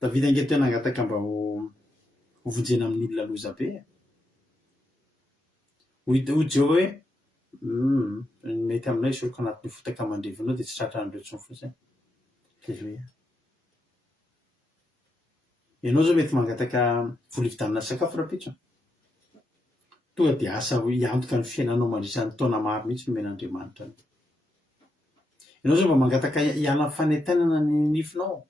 Davida nge teo nangataka mba ho vonjena amin'ny olona loza be hoy Jehova hoe mety aminao isoroko anatin'ny fotaka mandrevinao dia tsy tratra an'ireo tsony fotsiny alleluia ianao zao mety mangataka vola hividanana sakafo rapitso tonga dia asa hiantoka ny fiainanao mandritran'ny taona maro mihitsy nomen'Andriamanitra ianao zao mba mangataka hiala fanentanana ny nifinao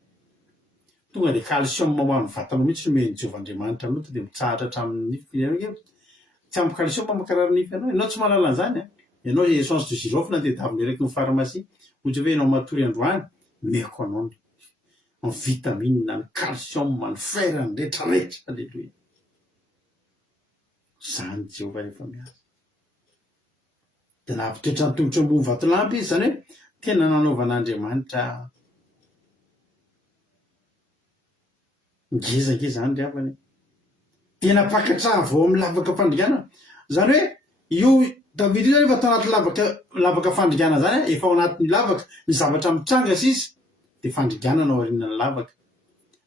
tonga dia calcium ho amin'ny vatanao mihitsy nomen'i Jehovahandriamanitra aminao to dia mitsahatra hatramin'ny nify tsy ampy calcium makarary nify ianao tsy mahalala an'izany ianao essence de girofle na tedaviny raiky ny pharmacie ohatra hoe ianao matory androany meko anao ny vitamine na ny calcium ny fer ny rehetrarehetra alleloia zany Jehova rehefa miasa dia nampitoetra ny tongotro ambony vatolampy izy zany hoe tena nanaovan'Andriamanitra ngezangeza zany ry havany dia napakatra avao amin'ny lavaka fandringanana zany hoe io Davida io zany efa tao anaty lavaka fandringanana zany efa ao anatin'ny lavaka ny zavatra mitranga sisa dia fandringanana ao aorianany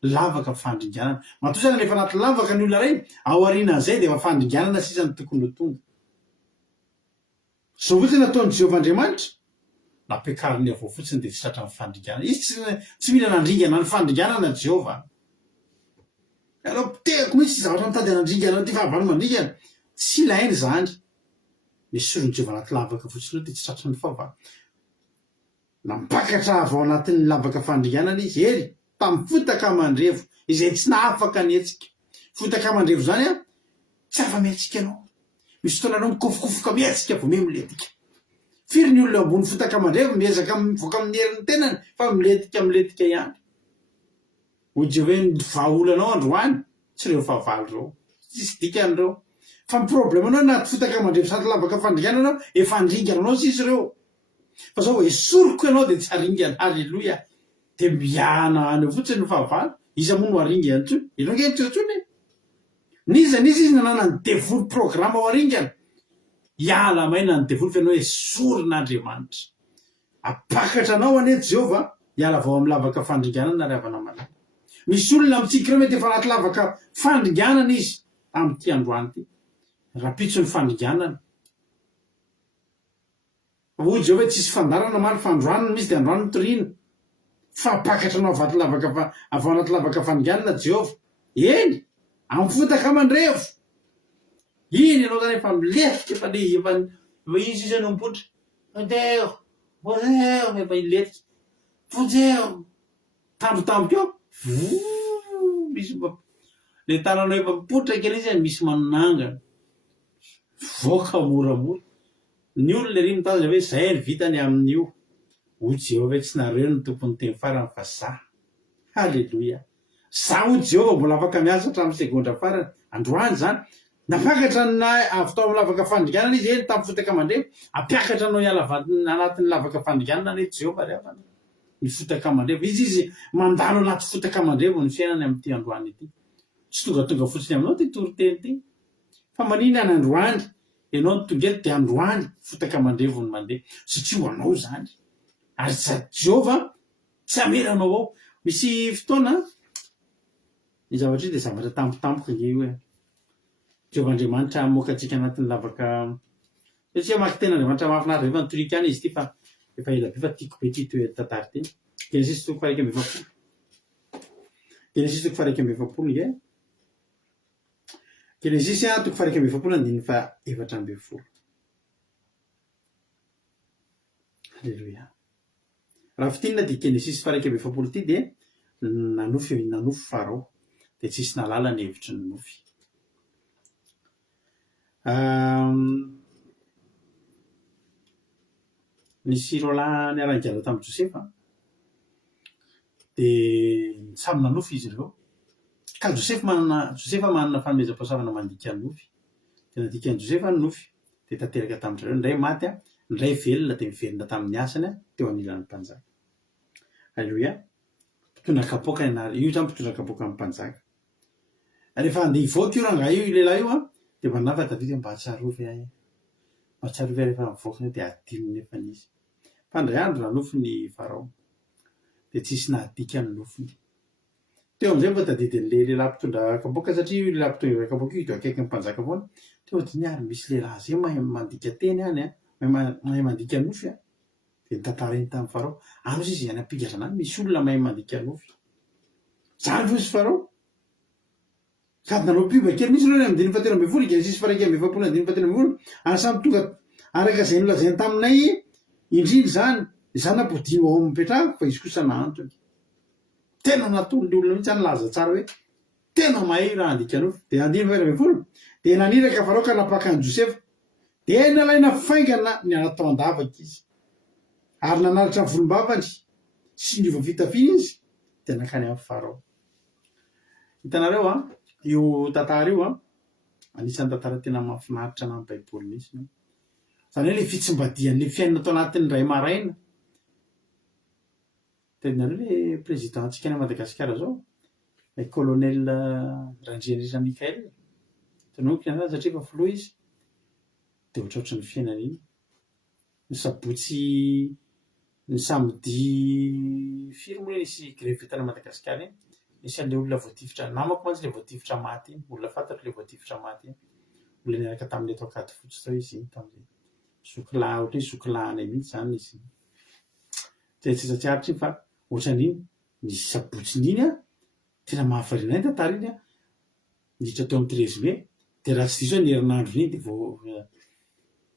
lavaka fandringanana matoa zany rehefa anaty lavaka ny olona ray ao aorianan'izay dia efa fandringanana sisa ny tokony ho tonga zao fotsiny nataon'i Jehovahandriamanitra nampiakariny avao fotsiny dia tsy tratra ny fandringanana izy tsy mila nandringana ny fandringanana Jehova alao teko mihitsy zavatra mitady anandringana ty fahavalo mandringana tsy ilainy zany misy sorony Jehova anaty lavaka fotsiny dia tsy tratra ny fahavalo nampakatra avao anatin'ny lavaka fandringanana izy hery tamin'ny fotaka mandrevo izay tsy nahafaka nihetsika fotaka mandrevo zany tsy afa-miantsika anao misy fotoana anao mikofokofoka mietsika vo me miletika firy ny olona ambony fotaka mandreva miezaka mivoaka amin'ny herin'ny tenany fa miletika ihany oje hoe vaolanao androany tsy reo fahavalo reo tsisy dikan'ireo fa ny problème anao naty fotaka mandreva sady lavaka fandringana anao efa andringana anao sisy reo fa zao hoe soroko ianao de tsy aringana halleloia de miana any eo fotsiny ny fahavalo iza moa no aringana tsony ianao nge nitsotsony niza izy nanana ny devoly programme ao aringana iala maina ny devoly fa ianao hoe sorin'Andriamanitra apakatra anao ane Jehova iala vao amin'ny lavaka fandringanana na ravana malala misy olona mitsika reo mety efa anaty lavaka fandringanana izy amin'ity androany ty rapitso ny fandringanana hoy Jehova hoe tsisy fandarana mary fandroanana misy de androany mitorina fa apakatra anao avaty lavaka avao anaty lavaka fandringanana Jehova eny amin'ny fotaka mandrevo iny ianao zany efa miletika efa le efa izy izy anao mipotra odeo efa iletika fojeo tambotamboka eo misy le tananao efa mipotra kely izy misy manonangana voaka moramora ny olona ry mitazana hoe zay ny vitany amin'io ho Jehova hoe tsy nareo ny tompony teny farany fa za halleloia za ho Jehova mbola afaka miasa hatramin'ny segondra farany androany zany napakatra na avy tao amin'ny lavaka fandringanana izy eny tamin'ny fotaka mandreva apiakatra anao iala anatin'ny lavaka fandringanana ane Jehova ry avana ny fotaka mandreva izy mandalo anaty fotaka mandreva ny fiainany amin'ity androany ity tsy tonga fotsiny aminao ty toriteny ty fa maniny any androany ianao ny tonga eto de androany fotaka mandrevo ny mandeha satria ho anao zany ary Jehova tsy ameranao ao misy fotoana ny zavatra io de zavatra tampotampoka nge io hoe Jehova Andriamanitra moka atsika anatin'ny lavaka satria maky tena Andriamanitra mahafinaritra efa nitorika any izy ty fa efa ela be fa tiako be ty toe tantara teny Genesis toko faha 1:20 Genesis toko faha 1:20 nge Genesis toko faha 1:20 andininy fa 7:20 halleluia raha fitinina ty Genesis faha 1:20 ty de nanofy Farao de tsisy nalala ny hevitry ny nofy nisy roalahy niara-nigadra tamin'i Josefa de samy nanofy izy ireo ka Josefa manana fanomezam-pahasoavana mandika ny nofy de nadika ny Josefa ny nofy de tanteraka tamin'ny reo ndray maty ndray velona de mivelona tamin'ny asany teo anilan'ny mpanjaka halleluia mpitondra kapoaka io zany mpitondra kapoaka amin'ny mpanjaka rehefa andeha hivoaka io rangahy io lehilahy io de manava Davida mba hatsarovy ahy rehefa mivoaka de adinony nefa izy fa ndray andro nanofy ny Farao de tsisy nahadika ny nofiny teo am'izay mba tadidin'le lehilahy mpitondra kapoaka satria io lehilahy mpitondra kapoaka io de akaiky ny mpanjaka foana teo diny ary misy lehilahy zay mahay mandika teny any mahay mandika nofy de nitantara iny tamin'ny Farao ano izy any ampigazana any misy olona mahay mandika nofy zany fo izy Farao sady nanao biba kely misy reo am'diny fatelo amby folo Genesis faha 1:20 andiny fatelo amby folo ary samy tonga araka zay nolazainy taminay indrindry zany napodino ao mipetrahako fa izy kosa nahantony tena natony olona mihitsy any laza tsara hoe tena mahay raha andika nofy de andiny faha 20 de naniraka Farao ka napaka ny Josefa de nalaina faingana ny anatao andavaka izy ary nanalatra volombavany sy ny vovitafiny izy de nakany amin'ny Farao hitanareo io tantara io anisan'ny tantara tena mahafinaritra na amin'ny Baiboly mihitsy zany hoe le fitsimbadian'le fiainana tao anatin'ny ray maraina tedinareo le président antsika any Madagasikara zao le colonel Randrianirina Mikael tanoky zany satria efa filoha izy de ohatraohatry ny fiainana iny ny sabotsy ny samedi firy moa nisy grevy tany Madagasikara iny nisy an'le olona voatifitra namako mantsy le voatifitra maty iny olona fantatro le voatifitra maty iny olona niaraka tamin'le tao akady fotsy tao izy iny tamin'le zokilahy ohatra hoe zokilahinay mihitsy zany izy tsy tsatsiaritra iny fa ohatran'iny nisy sabotsiny iny tena mahavarina iny tantara iny niditra teo amin'ny 13 mai de raha tsy diso ny herinandro iny de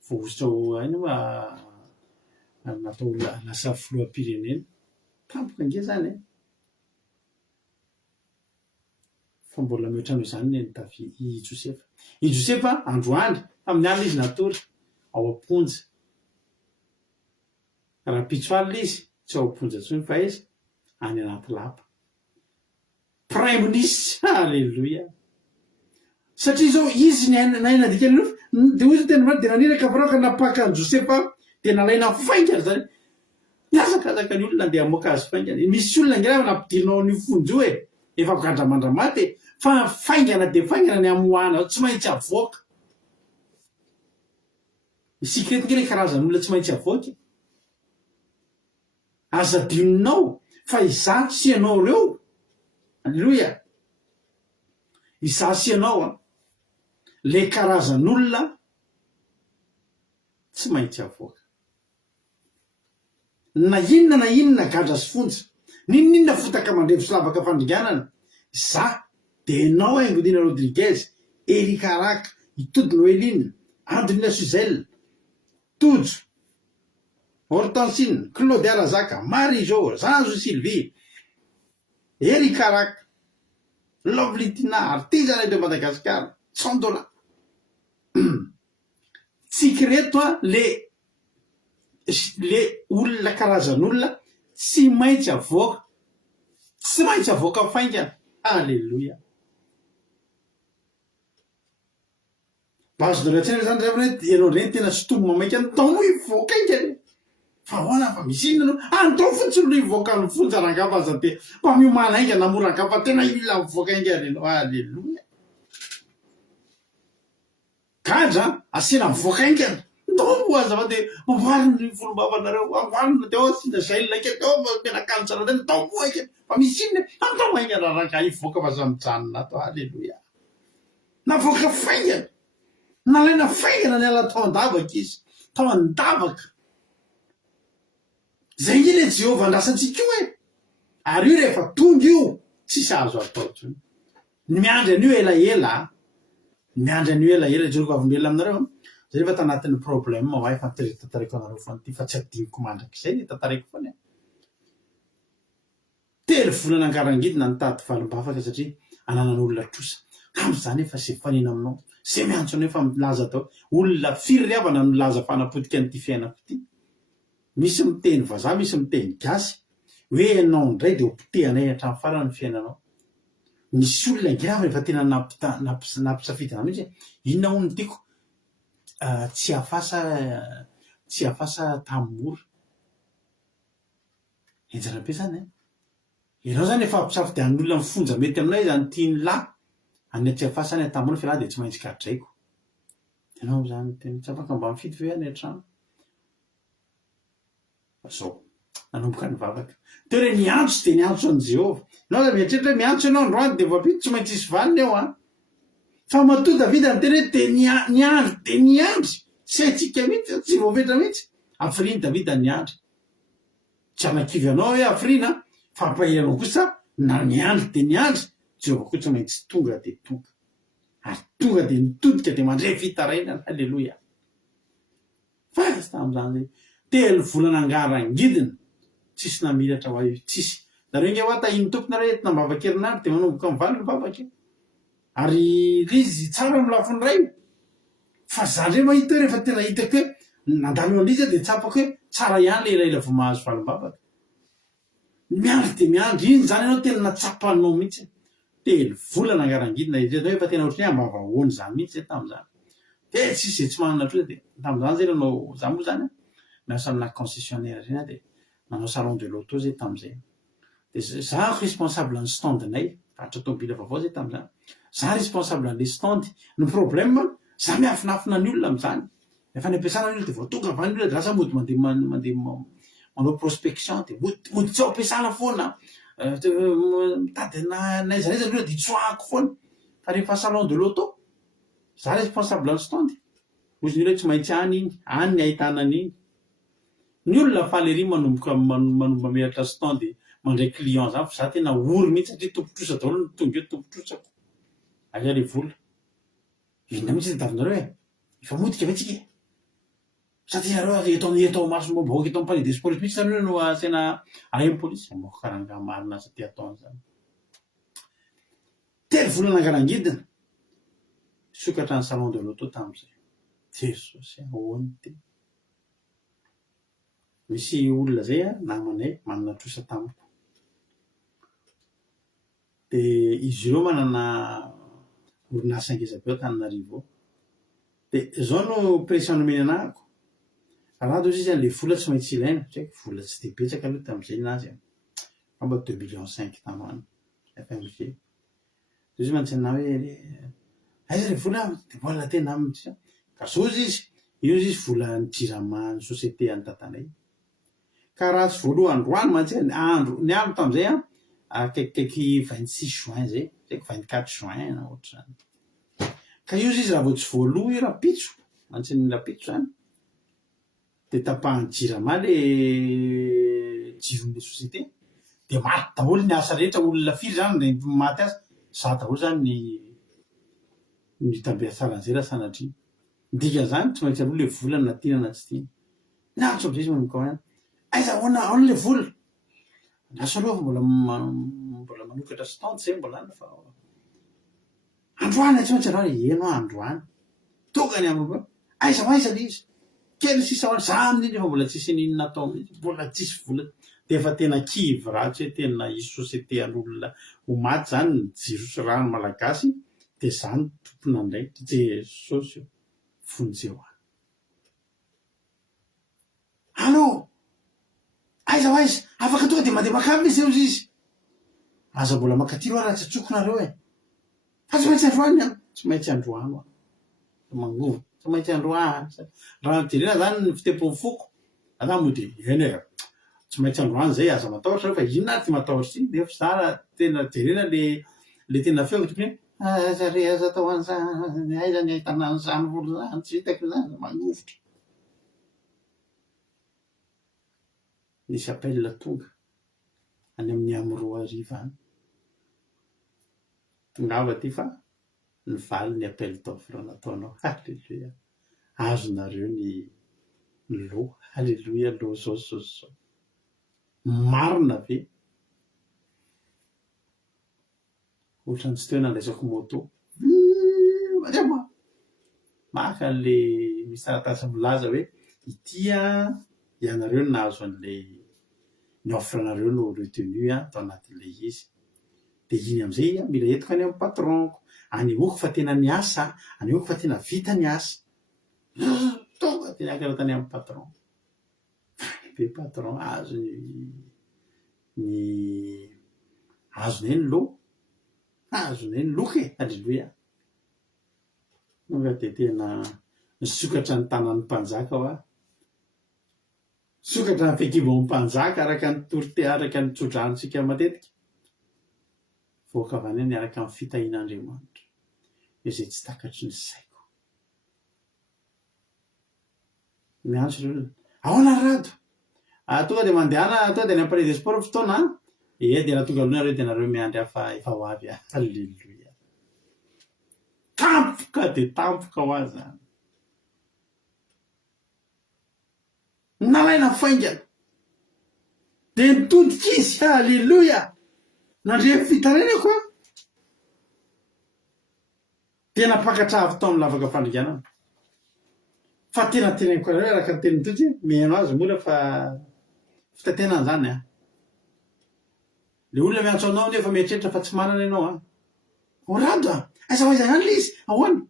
voaositra ho ainy natao lasa filoham-pirenena tampoka nge zany fa mbola mihoatra noho izany ny David i Josefa. I Josefa androany amin'ny alina izy natory ao am-ponja. Raha pitso alina izy tsy ao am-ponja intsony fa izy any anaty lapa. Prime ministre, halleloia. Satria zao izy naina dikany de ozy tena va de naniraka faraka napaka ny Josefa de nalaina faingana zany. Niazakazaka ny olona andeha hamoaka azy faingana. Misy olona ngira nampidirinao ny fonjo efa gandramandramate fa faingana de faingana ny amoahana tsy maintsy avoaka. Isika eto ngira karazan'olona tsy maintsy avoaka. Aza dioninao fa iza sy ianao reo. Halleluia. Iza sy ianao le karazan'olona tsy maintsy avoaka. Na inona gadra sy fonja. Ninona fotaka mandrevo sy lavaka fandringanana. Za de enao Godina Rodriguez, Erika Raka, Itody Noeline, Andrina Suzelle, Tojo, Hortensine, Claude Arazaka, Marie-Jo, Zanjo Sylvie, Erika Raka, Lovely Tina, artisanat de Madagascar, $100. Tsika reto le olona karazan'olona tsy maintsy avoaka. Tsy maintsy avoaka faingana. Alléluia. Bazo de retraite zany zavatra ianao reny tena sotomo mamaika ny tao ivoaka ingany. Fa hoana fa misy inona andao fotsiny lo ivoaka ny fonja rangava aza de fa miomana ingana namorangava tena ila mivoaka ingany ianao. Alléluia. Gadra asina mivoaka ingana. Ndao aza fa de mamboarina ny volombavanareo amboarina de sina zailina ke teo menakany tsara tena tao moika. Fa misy inona andao ingana ranga ivoaka fa za mijanona ato. Alléluia. Navoaka faingana. Nalaina faingana ny ala tao andavaka izy. Tao andavaka. Zay ile Jehova andrasantsika io Ary io rehefa tonga io tsisy azo atao intsony. Ny miandry an'io elaela. Miandry an'io elaela jereko avondrela aminareo. Zay rehefa tanatin'ny problème mahay fa tatariko anareo fa ty fa tsy adiniko mandrak'izay ny tatariko foana. 3 volana angarangidina nitady valimbafaka satria ananan'olona trosa. Am'izany efa sy fanina aminao. Zay miantso anao efa milaza tao. Olona firy riavana milaza fanapotika an'ity fiainako ity. Misy miteny vazaha, misy miteny gasy. Hoe ianao ndray de opitehanay hatramin'ny farany fiainanao. Misy olona grave rehefa tena nampisafidy anao mihitsy. Inona hono no tiako? Tsy afasa tamora. Enjara be zany. Ianao zany efa ampisafidian'olona mifonja mety aminay zany tiany lahy. Any tsy afasa any tamora fa lahy de tsy maintsy gadraiko. Ianao zany tena tsy afaka mba mifidy ve any an-trano. Zao nanomboka ny vavaka. Teo re niantso de niantso an' Jehova. Ianao la mietreritra hoe miantso ianao androany de voapito tsy maintsy isy valiny eo Fa matoa David anteny hoe de niandry de niandry. Tsy haitsika mihitsy, tsy voavetra mihitsy. Afriny David niandry. Tsy anakivy anao hoe afrina, fa ampahiranao kosa na niandry de niandry. Jehova koa tsy maintsy tonga de tonga. Ary tonga de nitodika de mandray fitarainana. Halleluia. Fa tam'izany 3 volana angarangidina tsisy namiratra ho io tsisy. Nareo nge hoa tahiny tomponareo etina mivavaka herinandro de manomboka mivaly mivavaka. Ary lizy tsara amin'ny lafiny ray. Fa za ndray mahita rehefa tena hitako hoe nandalo an'izy de tsapako hoe tsara ihany le elaela vao mahazo valim-bavaka. Miandry de miandry iny zany ianao tena natsapanao mihitsy. 3 volana angarangidina izy efa tena ohatry ny ambava hoany zany mihitsy tam'izany. De tsisy tsy manana trosa de tam'izany zay nanao za moa zany miasa amina concessionnaire zany de nanao salon de l'auto zay tam'izay. De za responsable ny standinay, vatra tômôbila vaovao zay tam'izany. Za responsable an'le stand. Ny problème za miafinafina ny olona am'izany. Efa ny ampiasana ny olona de vao tonga avy ny olona de lasa mody mandeha manao prospection de mody tsy ao ampiasana foana. Mitady naiza ny olona de tsoahako foana. Fa rehefa salon de l'auto, za responsable ny stand. Ozy ny olona tsy maintsy any iny, any ny ahitana an'iny. Ny olona faly ery manomboka mameratra stand mandray client zany fa za tena ory mihitsy satria tompotrosa daholo ny tonga eo tompotrosako. Aya le vola. Inona mihitsy tadinareo efa modika ve tsika? Satria nareo eto maso mbahoaka eto palais des sports mihitsy nareo no asena aray amin'ny polisy. Moko karanga marina sa ty atao an'izany. telo volana karangidina sokatra ny salon de l'auto tamin'izay. Jesosy ahoany ty. Misy olona zay namanay manana trosa tamiko. De izy ireo manana orinasa ngeza be Antananarivo. De zao no pression nomeny anahako. Raha dozy izy le vola tsy maintsy ilaina, vola tsy de betsaka aloha tamin'izay nazy. Amba 2,5 millions tamoany FMG. Izy mantsy na hoe aiza le vola de vola tena amitsy. Ka sozy izy, io izy vola ny jirama ny société any tatanay. Ka raha tsy voaloha androany mantsy andro ny andro tamin'izay akaikikaiky 26 juin zay, 24 juin na ohatra zany. Ka io izy raha vao tsy voaloha io rapitso, mantsy ny rapitso zany. De tapahany jirama le jiron'le société. De maty daholo ny asa rehetra, olona firy zany ny maty asa, za daholo zany ny tambeatsaran'izay raha sanatria. Ndika zany tsy maintsy aloha le vola na tiana na tsy tiana. Nantso am'izay izy manokana. Aiza ahoana le vola? Lasa aloha mbola manokatra stante zay mbola ana fa androany tsy maintsy raha eno androany. Tokany amiko. Aiza le izy? Kely sisa ho za amin'iny efa mbola tsisy ninona atao amin'iny, mbola tsisy vola. De efa tena kivy ratsy hoe tena isy société an'olona ho maty zany ny jiro sy rano malagasy. De zany tompona indray Jesosy fonjeo. Allô? Aiza afaka tonga de mandeha makavy izy izy. Aza mbola makatiro raha tsy atsokonareo e. Fa tsy maintsy androany tsy maintsy androany mangovo, tsy maintsy androany. Raha jerena zany ny fitepony foko, ana mo de eny e. Tsy maintsy androany zay aza matahotra fa inona ty matahotra sy de fa zara tena jerena le tena feo tokony aza tao an'izany aiza ny ahitana an'izany vola zany tsy hitako zany mangovotra. Nisy appel tonga any amin'ny amroa ariva any. Tongava ty fa ny valy ny appel d'offre nataonao. Halleluja. Azonareo ny lo. Halleluja lo zao. Marina be. Ohatra ny tsy teo nandraisako moto. Maka le misy taratasy milaza hoe itya ianareo no nahazo an'le ny offre nareo no retenu tao anatin'le izy. De iny am'izay mila entiko any amin'ny patronko. Anehoako fa tena niasa, anehoako fa tena vita ny asa. Tonga de niakatra tany amin'ny patron. Be patron azony ny lo. Azony ny loka. Halleluja. Tonga de tena nisokatra ny tanan'ny mpanjaka aho. Sokatra ny fekivan'ny mpanjaka araka ny torite araka ny tsodranotsika matetika. Voaka avy any araka amin'ny fitahin'Andriamanitra. Izay tsy takatry ny saiko. Miantso ireo. Ahoana rado? Tonga de mandehana tonga de ny palais des sports fotoana. De raha tonga aloha nareo de nareo miandry efa ho avy. Halleluja. Tampoka de tampoka ho azy zany. Nalaina faingana. De nitodika izy. Halleluja. Nandre fitarenako a. De napakatra avy tao amin'ny lavaka fandriganana. Fa tena teneniko araka ny teny mitotsy miheno azy mola fa fitatenana zany a. Le olona miantso anao nefa mieritreritra fa tsy manana ianao o rado a. Aiza ihany le izy. Ahoana?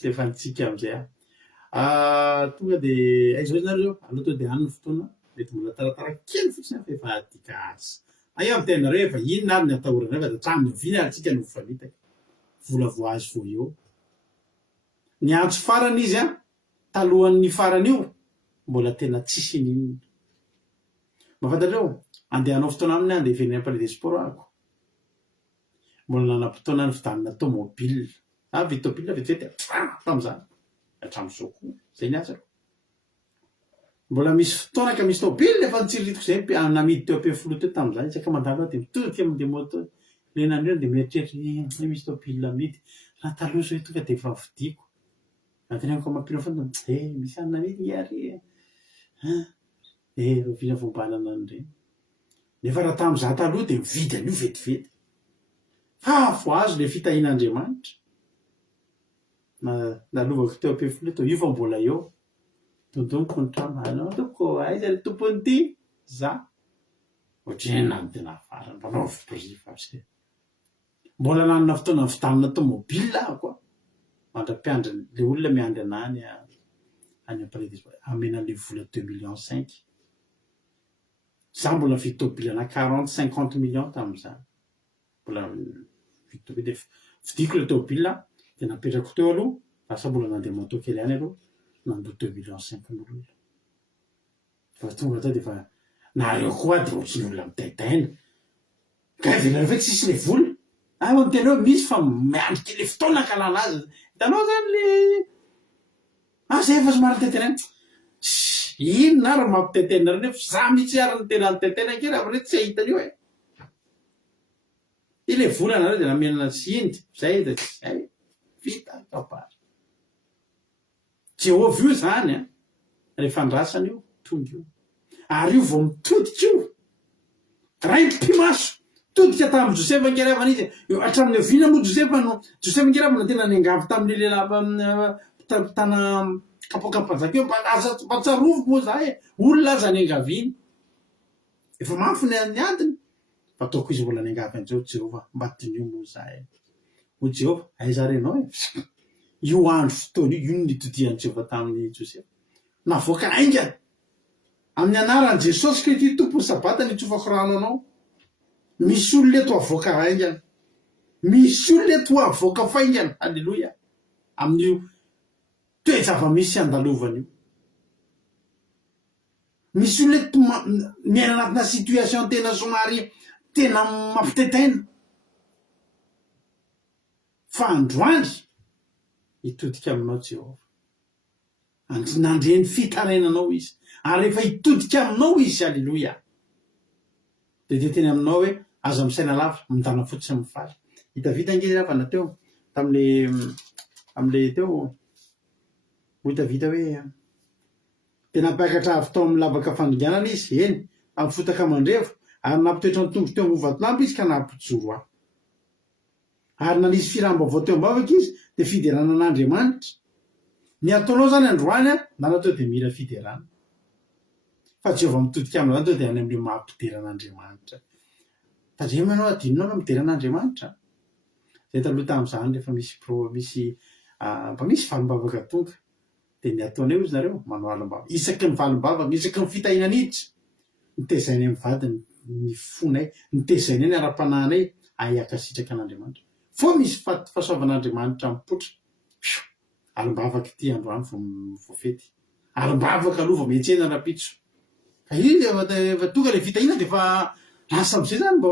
De efa nitsika am'izay tonga de aiza izy nareo aloha to de any ny fotoana mety mbola taratara kely fotsiny fa efa adika azy. Io amin'ny tenareo efa inona ary ny atahorana fa hatraminy viny ary tsika no fanitaka. Vola voazy vo eo. Ny antso farany izy talohan'ny farany io mbola tena tsisy ninona. Mafantatreo andehanao fotoana aminy andeha hiverina amin'ny palais des sports ako. Mbola nanam-potoana ny fidanana tomobile. Vidy tomobile vetivety tam'izany. Hatramin'izao koa zay ny asa. Mbola misy fotoana ka misy tomobile efa nitsiritiko zay namidy teo am-pefolo teo tamin'izany tsaka mandalo de mitodika amin'ny moto. Le nandrano de mieritreritra misy tomobile amidy. Raha taloha zao tonga de efa vidiko. Antenako mampino foana misy anona nity ary. Rovina fombalana an'ireny. Nefa raha tamin'izaho taloha de mividy an'io vetivety. fa vo azo le fitahin'Andriamanitra nalovako teo am-pefolo teo io fa mbola eo tondomiko ny trano anao toko aiza ny tompony ity za ohatrany na tena afarany mbanao vibriva sy mbola nanana fotoana vitanina tomobile ahko mandra-piandra le olona miandry anany any ampredis amena le vola 2,5 millions za mbola vidy tobile ana 40-50 millions tamin'izany mbola vidy tobile vidiko le tobile de napetrako teo aloha lasa mbola nandeha moto kely any aloha nandoa 2,5 millions n'olona fa tonga tao de fa nareo koa de ohatriny olona mitaitaina ka velareo fa tsisy le vola miteny hoe misy fa miandriky le fotoana ka lala azy hitanao zany le zay efa somary nitaitaina ino na raha mampitaitaina reny fa za mihitsy ary ny tena nitaitaina kely avy re tsy ahitan'io le vola nareo de namenana sindy zay de tsy zay vita kapary Jehovah io zany rehefa andrasana io tonga io ary io vao mitodika io ray mpimaso todika tamin'ny Josefa Ngeravana izy hatramin'ny oviana moa Josefa Ngeravana tena niangavy tamin'ny lehilahy mpitana kapokampanjaka io mba tsarovo moa za olona aza niangaviny efa mafy ny adiny fa ataoko izy mbola niangavy an'izao Jehova mba tinio moa za ho Jehova aiza renao io andro fotoana io nitodian'i Jehova tamin'ny Josefa navoaka aingana amin'ny anaran'i Jesosy Kristy tompony sabata nitsofako rano anao misy olona eto avoaka aingana misy olona eto avoaka faingana alleloia amin'io toe-java-misy andalovana io misy olona eto miaina anatina situation tena somary tena mampitaitaina fa androandry hitodika aminao Jehova nandreny fitarainanao izy ary rehefa hitodika aminao izy alleloia de teny aminao hoe aza misaina lavitra midana fotsy mifaly hitavita ngezy ravana teo amle teo ho hitavita hoe tena mpiakatra avy tao amin'ny lavaka fandringanana izy eny amin'ny fotaka mandrevo ary nampitoetra ny tongo teo movatonampo izy ka nampijoro ary nanisy firambo-vao teo ambavaka izy de fiderana an'Andriamanitra ny ataonao zany androany na natao de mila fiderana fa Jehova mitodika aminao zany teo de any amle mahampideran'Andriamanitra fa zay manao adinonao no mideran'Andriamanitra zay taloha tamin'izany rehefa misy valim-bavaka tonga de ny ataonao izy nareo manao alim-bavaka isaky ny valim-bavaka isaky ny fitahinan'iditra nitezainy amin'ny vadiny ny fonay nitezainy ny ara-pananay ahiakasitraka an'Andriamanitra fo misy fahasoavan'Andriamanitra mipotra alim-bavaka ity androany vo fety alim-bavaka aloha vao miantsena rapitso fa izy efa tonga le vitahina de fa lasa am'izay zany mba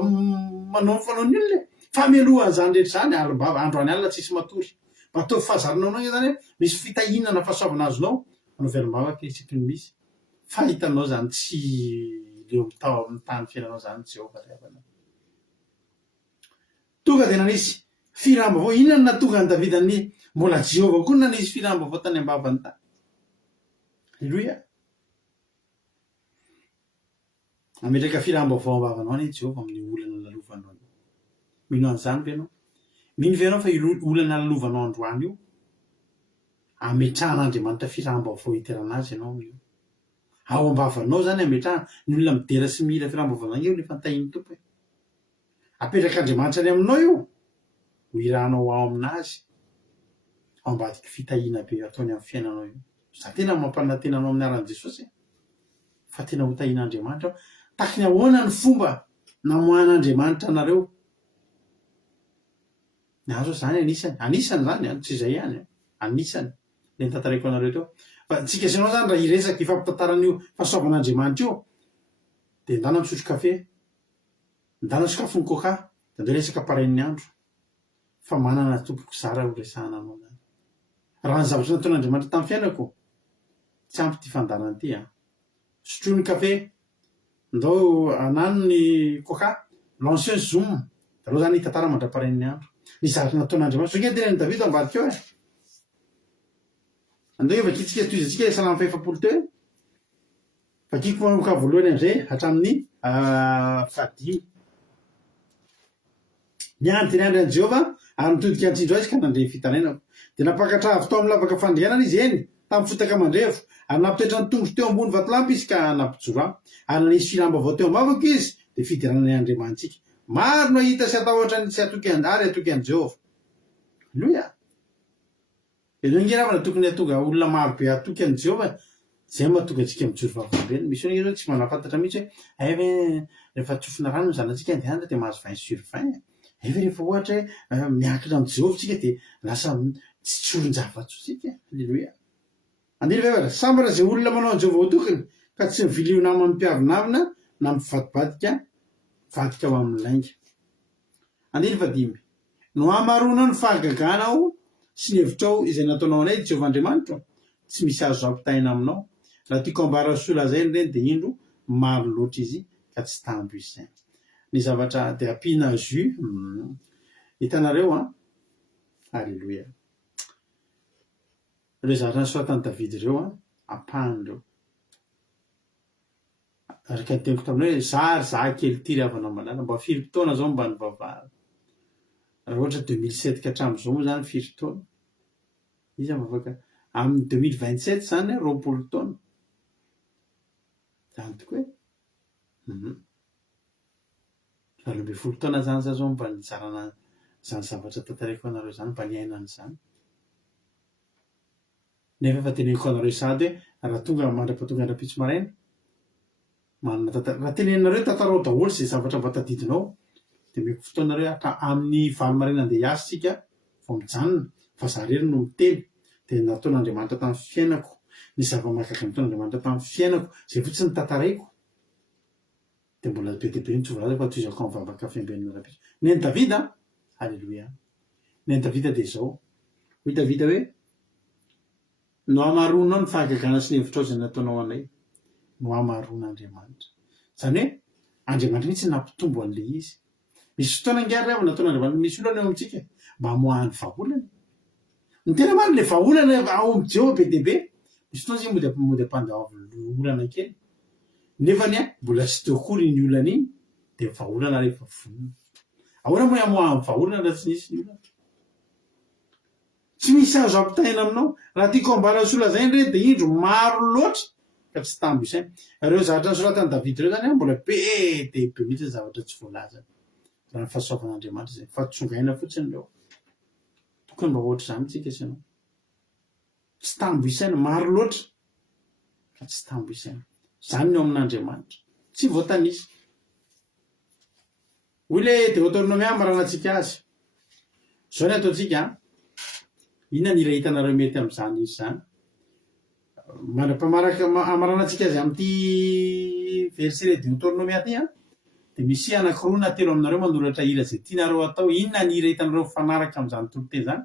manao fanaony olona fa mialoha zany rehetra zany alim-bavaka androany alina tsisy matory mba atao fahazaranao nao zany misy fitahinana fahasoavana azonao manao alim-bavaka isaky ny misy fa hitanao zany tsy leo mitao amin'ny tany fiainanao zany Jehova rehavana tonga de nanisy firambo-vao inona na tonga ny Davidany mbola Jehova koa nanisy firambo-vao tany ambavany tany alleloia ametraka firambo-vao ambavanao any Jehova amin'ny olana lalovanao mino an'izany ve anao mino ve anao fa olana lalovanao androany io ametrahan'Andriamanitra firambo-vao iterana azy ianao io ao ambavanao zany ametrahana ny olona midera sy mila firambo-vao zany io le fantahiny tompo apetrak'Andriamanitra any aminao io ho iranao ao aminazy ao ambadiky fitahina be ataony amin'ny fiainanao io za tena mampanantenanao amin'ny aran'i Jesosy fa tena ho tahin'Andriamanitra taky ny ahoana ny fomba namoahan'Andriamanitra anareo nazo zany anisany zany tsy izay ihany anisany le nitantaraiko anareo teo fa tsika sanao zany raha iresaky ifampitantaran'io fahasoavan'Andriamanitra io de ndana misotro kafe ndana sakafony coca de andeo resaka parain'ny andro fa manana tompoko zara ho resahana anao zany raha ny zavatra nataon'Andriamanitra tamin'ny fiainako tsy ampy ty fandarana ty sotrony kafe ndao anano ny coca l'ancien zoom de reo zany hitantara mandra-parain'ny andro ny zavatra nataon'Andriamanitra songe tena ny David ambadika eo andeo efa kitsika toizatsika salamy fa-efapolo teo fakiko manomboka voalohany am'izay hatramin'ny fadimy niandry teny andry an Jehova ary mitodika antsindro azy ka nandre fitanainako dia napakatra avy tao amin'ny lavaka fandrianana izy eny tamin'ny fotaka mandrevo ary nampitoetra ny tongotro teo ambony vatolampy izy ka nampijoro aho ary nanisy filamba vao teo am-bavako izy dia fidiranany Andriamantsika maro no hita sy atao ohatra ny tsy atoky ary atoky an Jehova. Halleloia. Ianao ingeravana tokony hatonga olona maro be atoky an Jehova zay mahatonga antsika mijoro vavolombelona. Misy olona ireo tsy manafantatra mihitsy hoe ay ve rehefa tsofina rano ny zanantsika andehanana dia mahazo 20/20. Ay ve rehefa ohatra hoe miankina amin'ny Jehova tsika dia lasa tsy tsoron-java-tsika. Halleloia. Andiny vevatra sambara izay olona manao an Jehova ho tokony ka tsy mivilio namana mpiavonavina na mivadibadika vadika ho amin'ny lainga. Andiny 15 no hamarona ny fahagaganao sy ny hevitrao izay nataonao anay Jehova Andriamanitra tsy misy azo ampitaina aminao raha tiako ambara sy solazainy ireny dia indro maro loatra izy ka tsy tambo izy. Ny zavatra dia ampiana jus hitanareo Halleloia. Ireo zavatra nisoratan'i David ireo ampahany ireo araka ny teniko taminy hoe za kely ty ry havana malala mba 5 taona zao mba nivavahana raha ohatra 2007 ka hatramin'izao moa zany 5 taona izy mavaka amin'ny 2027 zany 20 taona zany tokoa hoe 20 taona zany za zao mba nizarana zany zavatra tantareko anareo zany mba niainana zany nefa efa teneniko anareo sady hoe raha tonga mandra-patonga andra-pitso maraina manana raha tenenareo tantarao daholo zay zavatra mba tadidinao dia meko fotoanareo hatra amin'ny valo maraina andeha hiasa sika vao mijanona fa za rery no miteny dia nataon'Andriamanitra tamin'ny fiainako ny zava-mahagaga nataon'Andriamanitra tamin'ny fiainako zay fotsiny ny tantaraiko dia mbola be dia be ny tsovaza fa toizako amin'ny vavaka fiambenana rapiso. Ny Davida Halleloia. Ny Davida dia izao hoy Davida hoe no hamaronao ny fahagagana sy ny hevitrao izay nataonao anay no hamaron'Andriamanitra. Zany hoe Andriamanitra mihitsy nampitombo an'ilay izy. Misy fotoana ingary avy nataon'Andriamanitra misy olana eo amintsika mba hamoahany vahaolana. Ny tena marina ilay vahaolana ao amin'ny Jehova be dia be. Misy fotoana izy mody ampandeha olana kely. Nefany mbola tsy teo akory iny olana iny dia vahaolana rehefa vonona. Ahoana moa hamoahany vahaolana raha tsy nisy ny olana? Tsy misy azo ampitaina aminao. Raha tiako ambara sola zay indray dia indro maro loatra ka tsy tambo isaina. Ireo zavatra nisoratan'i David ireo zany mbola be dia be mihitsy ny zavatra tsy voalaza raha ny fahasoavan'Andriamanitra zay fa tsongaina fotsiny ireo. Tokony mba ohatra izany tsika isanao. Tsy tambo isaina maro loatra ka tsy tambo isaina. Zany no amin'Andriamanitra tsy voatanisa. Hoy le Deutéronome marana antsika azy zao ny ataontsika inona ny raha hitanareo mety amin'izany izy zany mandra-pamaraka amarana antsika azy amin'ity verset le Deutéronome aty dia misy anankiroa na telo aminareo manoratra hira zay tianareo atao. Inona ny hira hitanareo mifanaraka amin'izany toloteny zany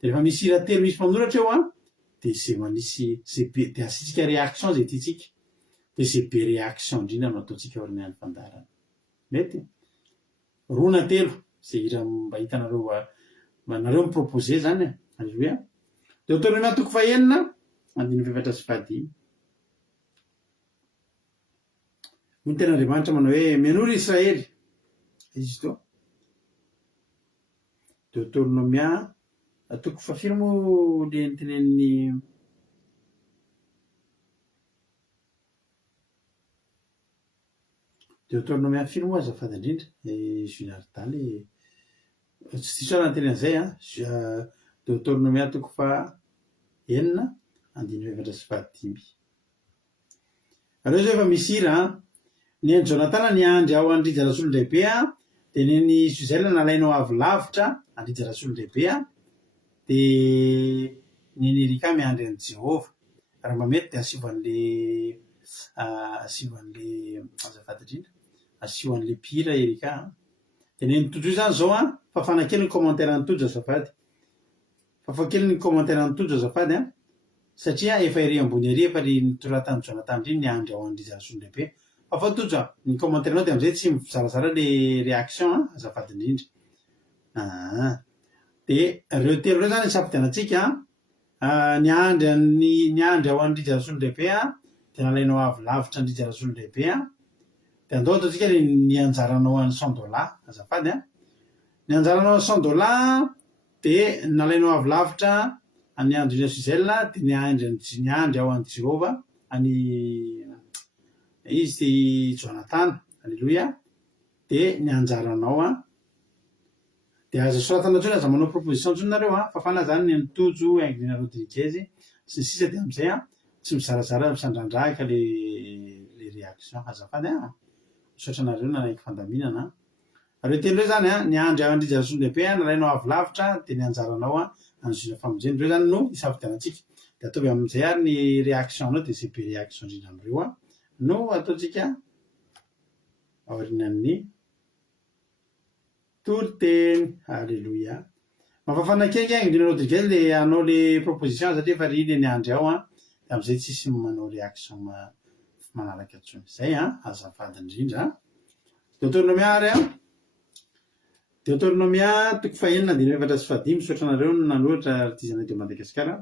dia rehefa misy hira telo misy mpanoratra eo dia zay manisy zay be dia asitsika réaction zay tiatsika dia zay be réaction indrindra no ataontsika orinany fandarana. Mety roa na telo zay hira mba hitanareo nareo miproposé zany. Halleluia. Deutéronome 9:9-15. Ny ten'Andriamanitra manao hoe mianoro Israely izy to. Deutéronome 9:5 moa le teneniny Deutéronome 9:5 moa azafady indrindra Junardaly tsy diso ana teny an'izay Deutéronome 9:9-15. Ireo zao efa misy hira ny an'i Jonatana ny andry ao andrija rasolon-dehibe dia neny Suzel nalainao avy lavitra andrija rasolon-dehibe dia neny Erika miandry an'i Jehova raha mba mety dia asivan'le azafady indrindra asivan'le mpihira Erika dia neny tojo zany zao fafana kely ny commentaire nitojo azafady fafakely ny commentaire nitojo azafady satria efa ery ambony ery efa ry nitoratan'ny Jonathan indriny ny andry ao andriza rasolon-dehibe fa tojo ny commentaire anao dia amin'izay tsy mizarazara le réaction azafady indrindra. Dia ireo telo ireo zany safidianantsika ny andry ao andrija rasolon-dehibe dia nalainao avy lavitra andrija rasolon-dehibe dia andao ataontsika ny anjaranao an'ny $100 azafady ny anjaranao $100 dia nalainao avy lavitra any andro Israel dia ny andry ao an' Jehova any izy Jonathan, alleloia, dia ny anjaranao dia azo soratana ntsony aza manao proposition ntsony nareo fa fana zany ny Tojo, Ainglina Rodriguez sy ny sisa dia am'izay tsy mizarazara misandrandraka le réaction azafady misaotra nareo nanaiky fandaminana reo telo reo zany ny andry Andrijason-dehibe nalainao avy lavitra dia ny anjaranao an'izona famonjena reo zany no isafidianantsika dia ataovy amin'izay ary ny réaction anao dia zay be réaction indrindra am'ireo no ataontsika aorinan'ny toro-teny alleloia mafafana kely Ainglina Rodriguez le anao le proposition satria efa riny ny andry ao dia am'izay tsisy manao réaction manaraka antsony zay azafady indrindra Deutéronomia ary Deutéronomia toko fahenina dia efatra sy fadimy misaotra nareo nanoratra artizana de Madagasikara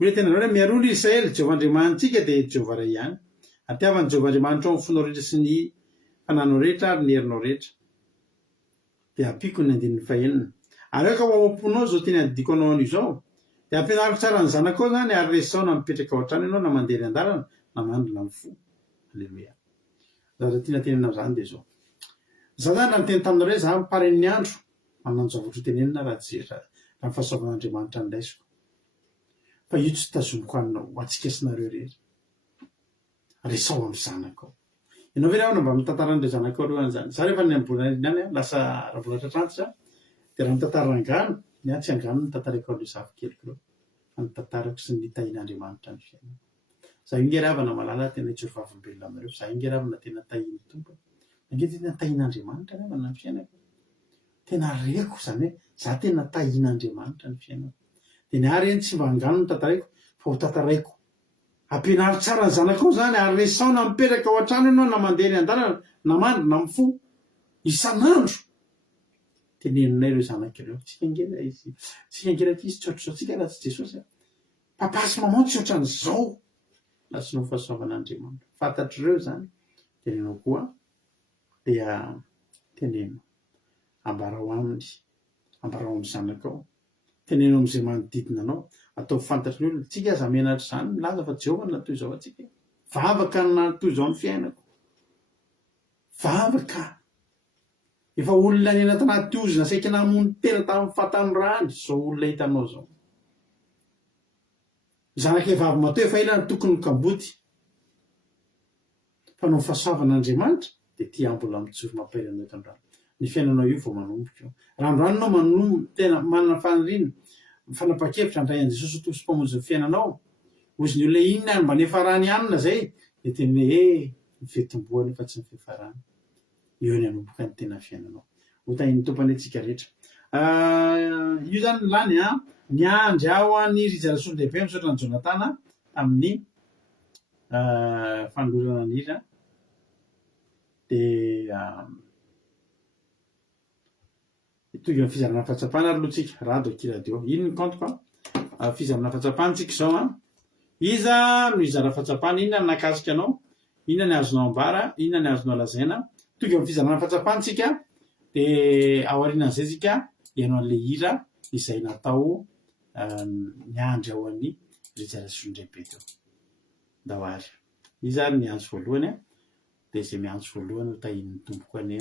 hoe tena nareo miarolo Israely Jehovah Andriamanitsika dia Jehovah ray ihany atiavany Jehovah Andriamanitra ao amin'ny fonao rehetra sy ny fananao rehetra ary ny herinao rehetra dia ampiko ny andininy fahenina ary ka ho ao-ponao zao teny adidiko anao an'izao dia ampianariko tsara ny zanakao zany ary resao na mipetraka ao an-trano ianao na mandeha ny andalana na mandro na mifo alleloia zara tiana tenena amin'izany dia zao za zany raha niteny taminareo za miparen'ny andro mananjavotro tenenina raha raha ny fahasoavan'Andriamanitra nylaisiko fa io tsy tazomiko anao ho atsika sy nareo rehetra resao amin'ny zanakao ianao ve raha mba mitantaran'ireo zanakao reo an'izany za rehefa ny ambola any lasa raha tratrantitra dia raha mitantara angano ny tsy angano ny tantarako an'ireo zafikelyko reo fa ny tantarako sy ny tahin'Andriamanitra ny fiainana za io nge ravana malala tena itsovavimbelona aminareo za io nge ravana tena tahin'ny tompo nge tena tahin'Andriamanitra ravana ny fiainako tena reko zany hoe za tena tahin'Andriamanitra ny fiainako dia ny ary eny tsy mba angano ny tantaraiko fa ho tantaraiko ampianary tsara ny zanakao zany ary resao na mipetraka ao an-trano ianao na mandeha ny andalana na mandro na mifo isan'andro teneninay ireo zanak'ireo tsika ngerak'izy tsotr'izao tsika raha tsy Jesosy papasy mamanao tsy ohatran'izao lasy no fahasoavan'Andriamanitra fantatr'ireo zany tenenao koa dia teneno ambarao aminy ambarao amin'ny zanakao tenenao amin'izay manodidina anao atao fantatry ny olona tsika aza menatra izany milaza fa Jehova natoy izao atsika vavaka ny natoy izao ny fiainako vavaka efa olona ny anaty ozona saika namony tena tamin'ny fatany rany zao olona hitanao zao zanak'evavy matoy efa ela ny tokony kamboty fa no fahasoavan'Andriamanitra dia ty ambola mijoro mampairana eto andrano ny fiainanao io vao manomboka randroanonao manombo tena manana fanirina fanapa-kevitra andray an' Jesosy ho tosy mpamonjy ny fiainanao ozy ny olona inona mba nefarany anina zay dia teny hoe ny fetomboana efa tsy ny fifarana eo ny anomboka ny tena fiainanao ho tahin'ny tompany antsika rehetra io zany lany ny andry ao ny Rijarason-dehibe misaotra ny Jonathan amin'ny fanolorana ny hira dia toy amin'ny fizarana fahatsapana ary loatsika radio kiradio ino ny kantoko fizarana fahatsapana-tsika izao iza no izara fahatsapana inona ny nakasika anao inona ny azonao ambara inona ny azonao lazaina toy amin'ny fizarana fahatsapana-tsika dia aorianan'izay tsika ianao an'ilay hira izay natao ny andry ao an'ny Rijarason-dehibe teo dahoary izy ary miantso voalohany dia izay miantso voalohany ho tahin'ny tompoko any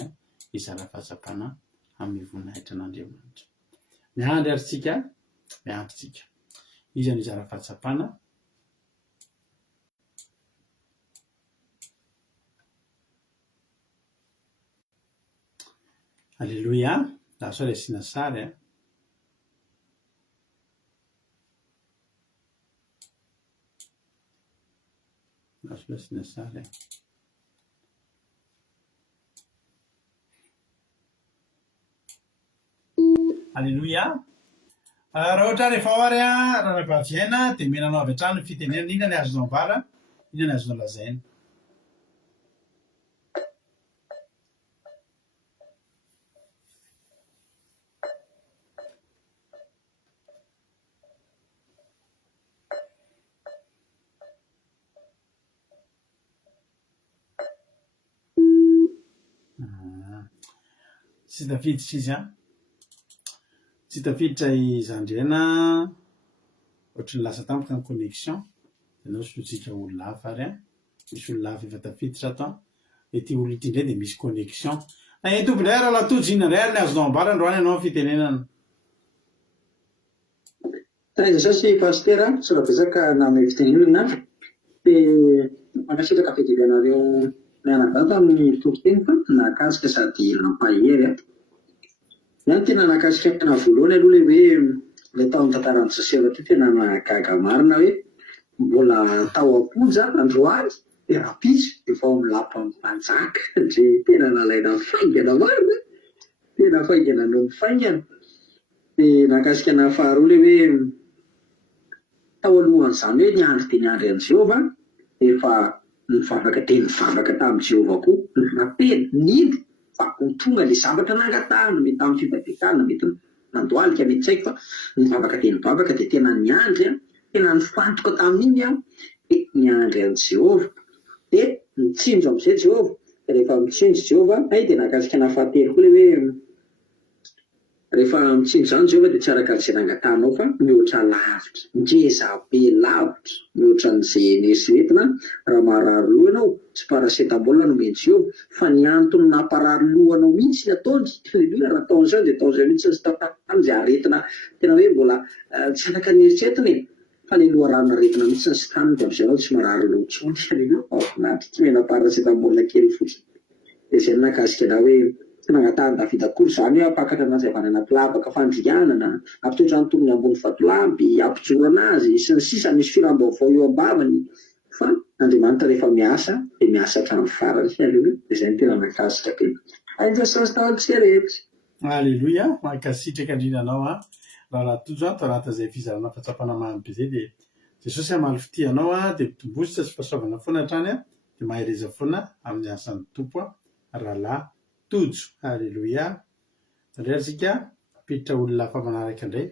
izara fahatsapana amin'ny voninahitra an'Andriamanitra miandry ary tsika miandry tsika izy ny izara fahatsapana alleloia laso ray asiana sary laso ray asiana sary alleloia raha ohatra rehefa oary raha-baviaina dia menanao avy hatrany fitenenana inona ny azonao ambara inona ny azonao lazaina tsy tafiditra izy tsy tafiditra izandrena ohatrany lasa tampoka ny connexion ianao sotsika olona hafa ary misy olona hafa efa tafiditra ato ety olona ity indray dia misy connexion tompony raha latojo inona indray ary ny azonao ambara androany ianao fitenenana taiza sasy pasteur sora-betsaka name fitenenana dia mankasitraka fedivanareo mianadata amin'ny tompoteny fa nakasika sady lampahery Yan tena nakasika na voalohany aloha hoe ilay taon'ny tantaran'ny Joseph ty tena nahagaga marina hoe mbola tao am-ponja androany dia rapisy efa milapa amin'ny mpanjaka dia tena nalaina faingana marina tena faingana no mifaingana dia nakasika na faharoa hoe tao alohan'izany hoe niandry dia niandry an'i Jehovah efa nivavaka dia nivavaka tamin'i Jehovah koa napeny nindry fa tonga ilay zavatra nangatahana mety amin'ny fibatekana mety nandoalika mety tsy haiko fa nivavaka dia tena niandry tena nifantoka tamin'iny dia niandry an'i Jehovah dia mitsinjo amin'izay Jehovah dia rehefa mitsinjo Jehovah dia nakasika na fahatelo koa hoe rehefa mitsinjo izany Jehovah dia tsy araka-izay nangatahanao fa mihoatra lavitra ngeza be lavitra mihoatra n'izay nieritreretina raha marary loha ianao tsy paracetamol no mety Jehovah fa ny antony namparary lohanao mihitsy ny ataony halleluia raha ataon'izany dia ataon'izay mihitsy sy tatany izay aretina tena hoe mbola tsy afaka nieritreretina fa ilay loharano aretina mihitsy ny sy taniny dia amin'izay anao tsy marary loha intsony halleluia nahatry tsy mena paracetamol kely fotsiny dia izay nakasika na hoe nangatahany Davida koa izany hoe apakatra anazy avy any anaty lavaka fandrianana ampitoetra ny tongony ambony vatolampy ampijoro anazy sy ny sisa misy firam-baovao eo ambavany fa Andriamanitra rehefa miasa dia miasa hatramin'ny farany halleluia dia izay no tena nakasika tena Jesosy taontsika rehetra halleluia mankasitraka indrindra anao raha latojo tarata izay fizarana fahatsapana mamy be izay dia Jesosy hamaly fitianao dia mitombositra sy fahasoavana foana hatrany dia mahereza foana amin'ny asan'ny tompo rahalahy tojo halleluia indray atsika piditra olona hafa manaraka indray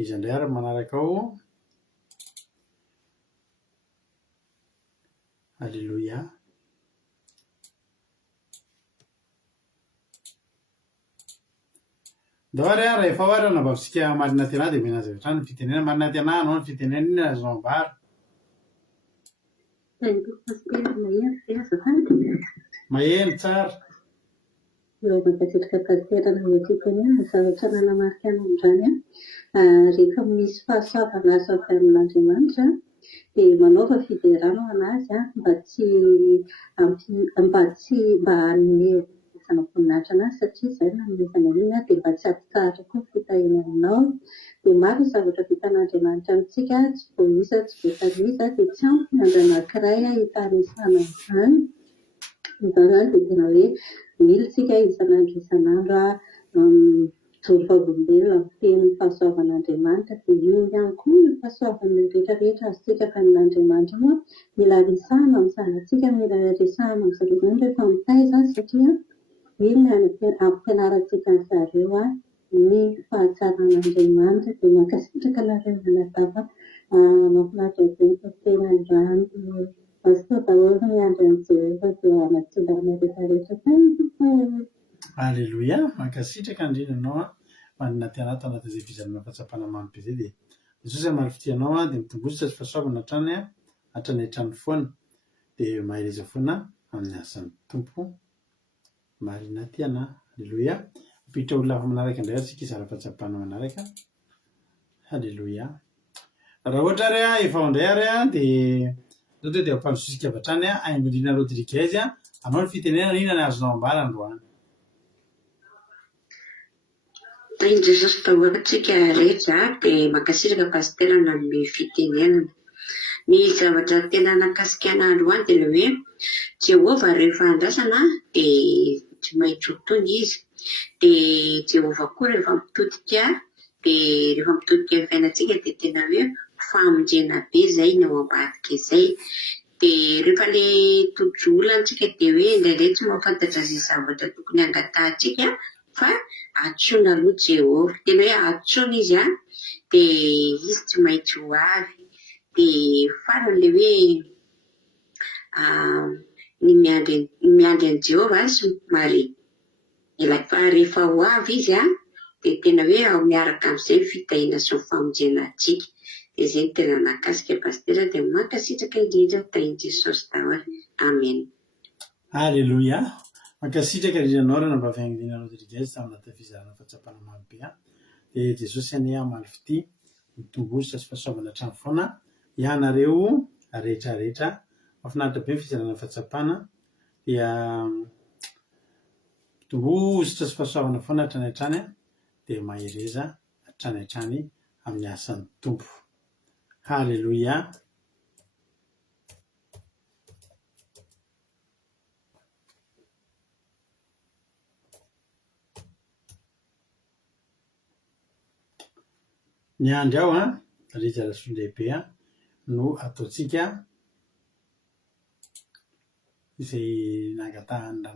izy indray ary manaraka ao halleluia ndao ary raha efa hoary navavitsika marina tiana dia mena zavatra ny fitenena marina tiana anao ny fitenena iny azo ambara maheno tsara eo mankasitraka pasterana metitenena zavatra nanamarika an'izany rehefa misy fahasoavana azo avy amin'Andriamanitra dia manaova fiderana anazy mba hanome voninahitra anazy satria izay nanomezana iny dia mba tsy hampitahatra koa ny fitahina aminao dia maro ny zavatra vitan'Andriamanitra amintsika tsy voaisa tsy voatanisa dia tsy ampy ny andro anankiray hitanisana izany izany dia tena hoe mila isika isan'andro mijoro favombelona miteny ny fahasoavan'Andriamanitra dia io ihany koa ny fahasoavana rehetrarehetra azontsika avy amin'Andriamanitra moa mila resahana amin'ny zanantsika mila resahana amin'ny zareo rehefa mitaiza satria iny ny ampianarantsika ny zareo ny fahatsaràn'Andriamanitra dia mankasitraka nareo manadava mahafinaritra be ny tena androany pastor daholo ny andro an'i Jehovah dia anatsindana rehetrarehetra halleluia mankasitraka indrindra anao manana tiana tanaty izay fizarana fahatsapana mamy be izay dia Jesosy hamaly fitianao dia mitombositra sy fahasoavana hatrany hatrany foana dia mahereza foana amin'ny asan'ny tompo marina tiana halleluia piditra olona hafa manaraka indray atsika izara fahatsapana manaraka halleluia raha ohatra ary efa ao indray ary dia zao dia ampanjosika avy hatrany aingodrina rodriguez anao ny fitenenana inona ny azonao ambara androany Tain'i Jesosy daholo antsika rehetra dia mankasitraka pasterana amin'ny fitenenana. Ny zavatra tena nakasikana androany dia ilay hoe Jehovah rehefa andrasana dia tsy maintsy ho tonga izy. Dia Jehovah koa rehefa mitodika dia rehefa mitodika ny fiainantsika dia tena hoe famonjena be izay ny ao ambadika izay. Dia rehefa ilay tojo olantsika dia hoe indraindray tsy mahafantatra izay zavatra tokony hangatahantsika fa atsoina aloha Jehovah. Tena hoe atsoina izy dia izy tsy maintsy ho avy. Dia farany ilay hoe ny miandry an'i Jehovah somary ilay fa rehefa ho avy izy dia tena hoe ao miaraka amin'izay fitahina sy ny famonjena antsika. Dia izay tena nakasika pastera dia mankasitraka indrindra tain'i Jesosy daholo. Amen. Alleluia. Mankasitraka indrindra anao mba fianginanao Rodriguez amin'ny tafizarana fahatsapana mamy be. Dia Jesosy any amaly fity mitombosa sy fahasoavana hatrany foana ianareo rehetrarehetra. Mahafinaritra be ny fizarana fahatsapana dia mitombosotra sy fahasoavana foana hatrany hatrany dia mahereza hatrany hatrany amin'ny asan'ny tompo. Halleluia. Ny andro ao rizalasoa lehibe no ataontsika izay nangatahana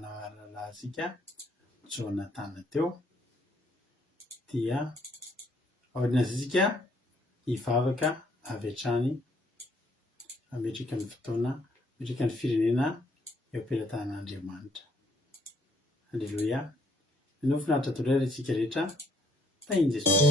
Jonathan teo dia aorian'izay hivavaka avy hatrany hametraka ny fotoana, hametraka ny firenena eo am-pelantanan'Andriamanitra. Halleluia. Ny finaritra toray isika rehetra tain'i Jesosy.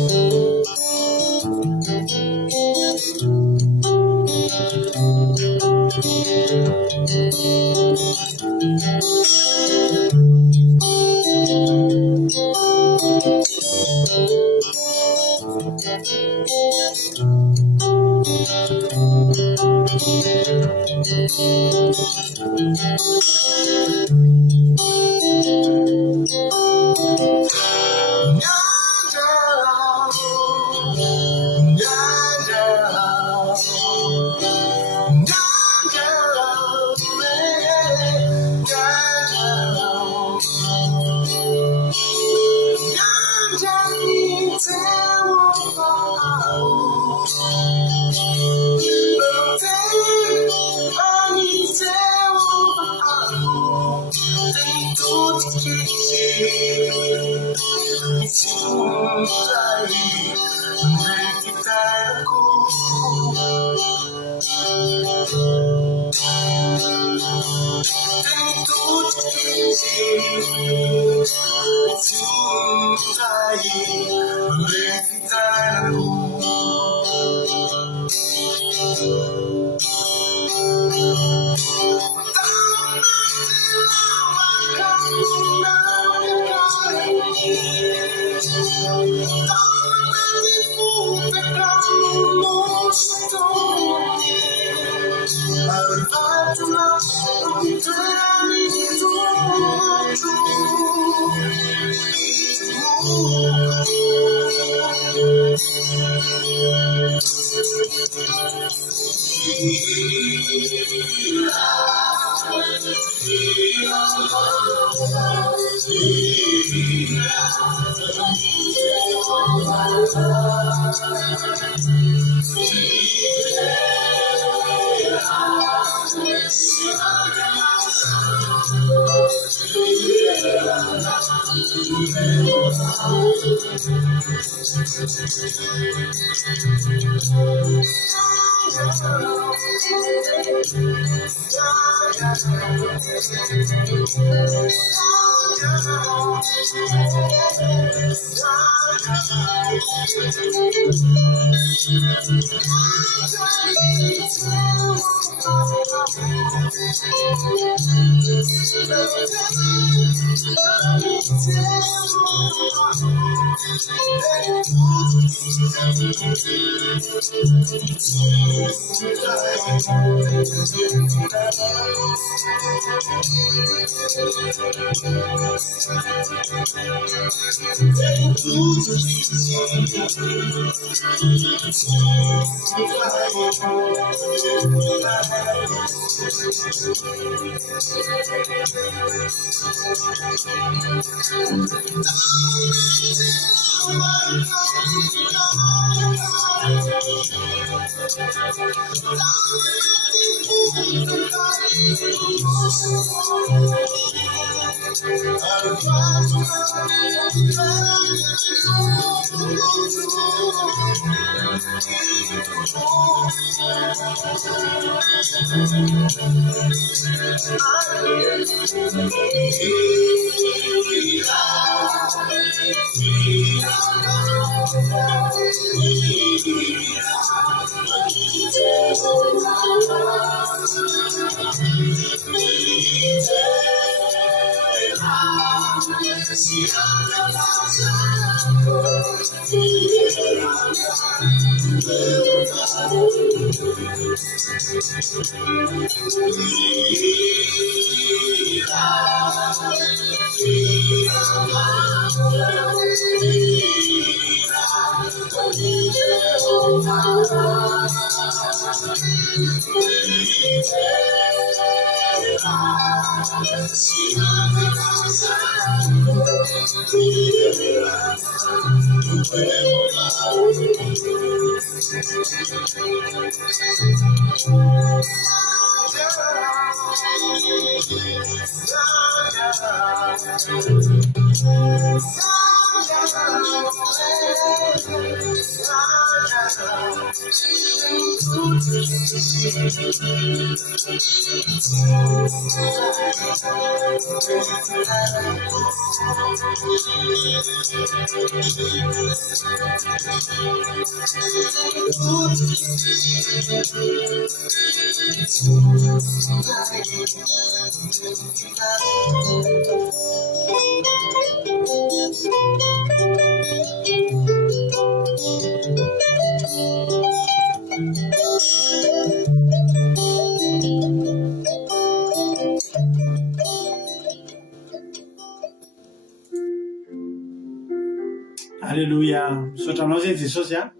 Alléluia. Misotranao zay Jesosy a.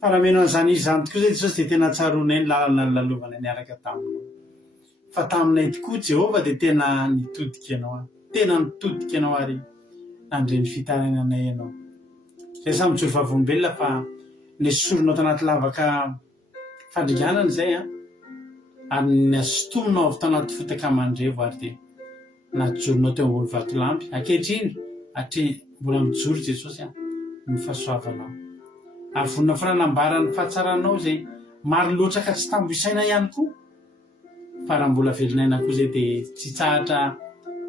Farameno an'izany izy zany tokoa zay Jesosy dia tena tsaronay ny lalana ny lalovana niaraka taminao. Fa taminay tokoa Jehova dia tena nitodika ianao. Tena nitodika ianao ary nandreny fitarenanay ianao. Zay samy mijoro vavolombelona fa nesoronao tanaty lavaka fandriganana zay a. Ary nasotominao avy tanaty fotaka mandrevo ary dia najoronao teo ambony vatolampy. Ankehitriny hatria mbola mijoro Jesosy a ny fahasoavanao. Ary vonona fananambarany fahatsaranao zay maro loatra ka tsy tamboisaina ihany koa. Fa raha mbola velonayna koa zay dia tsy tsahatra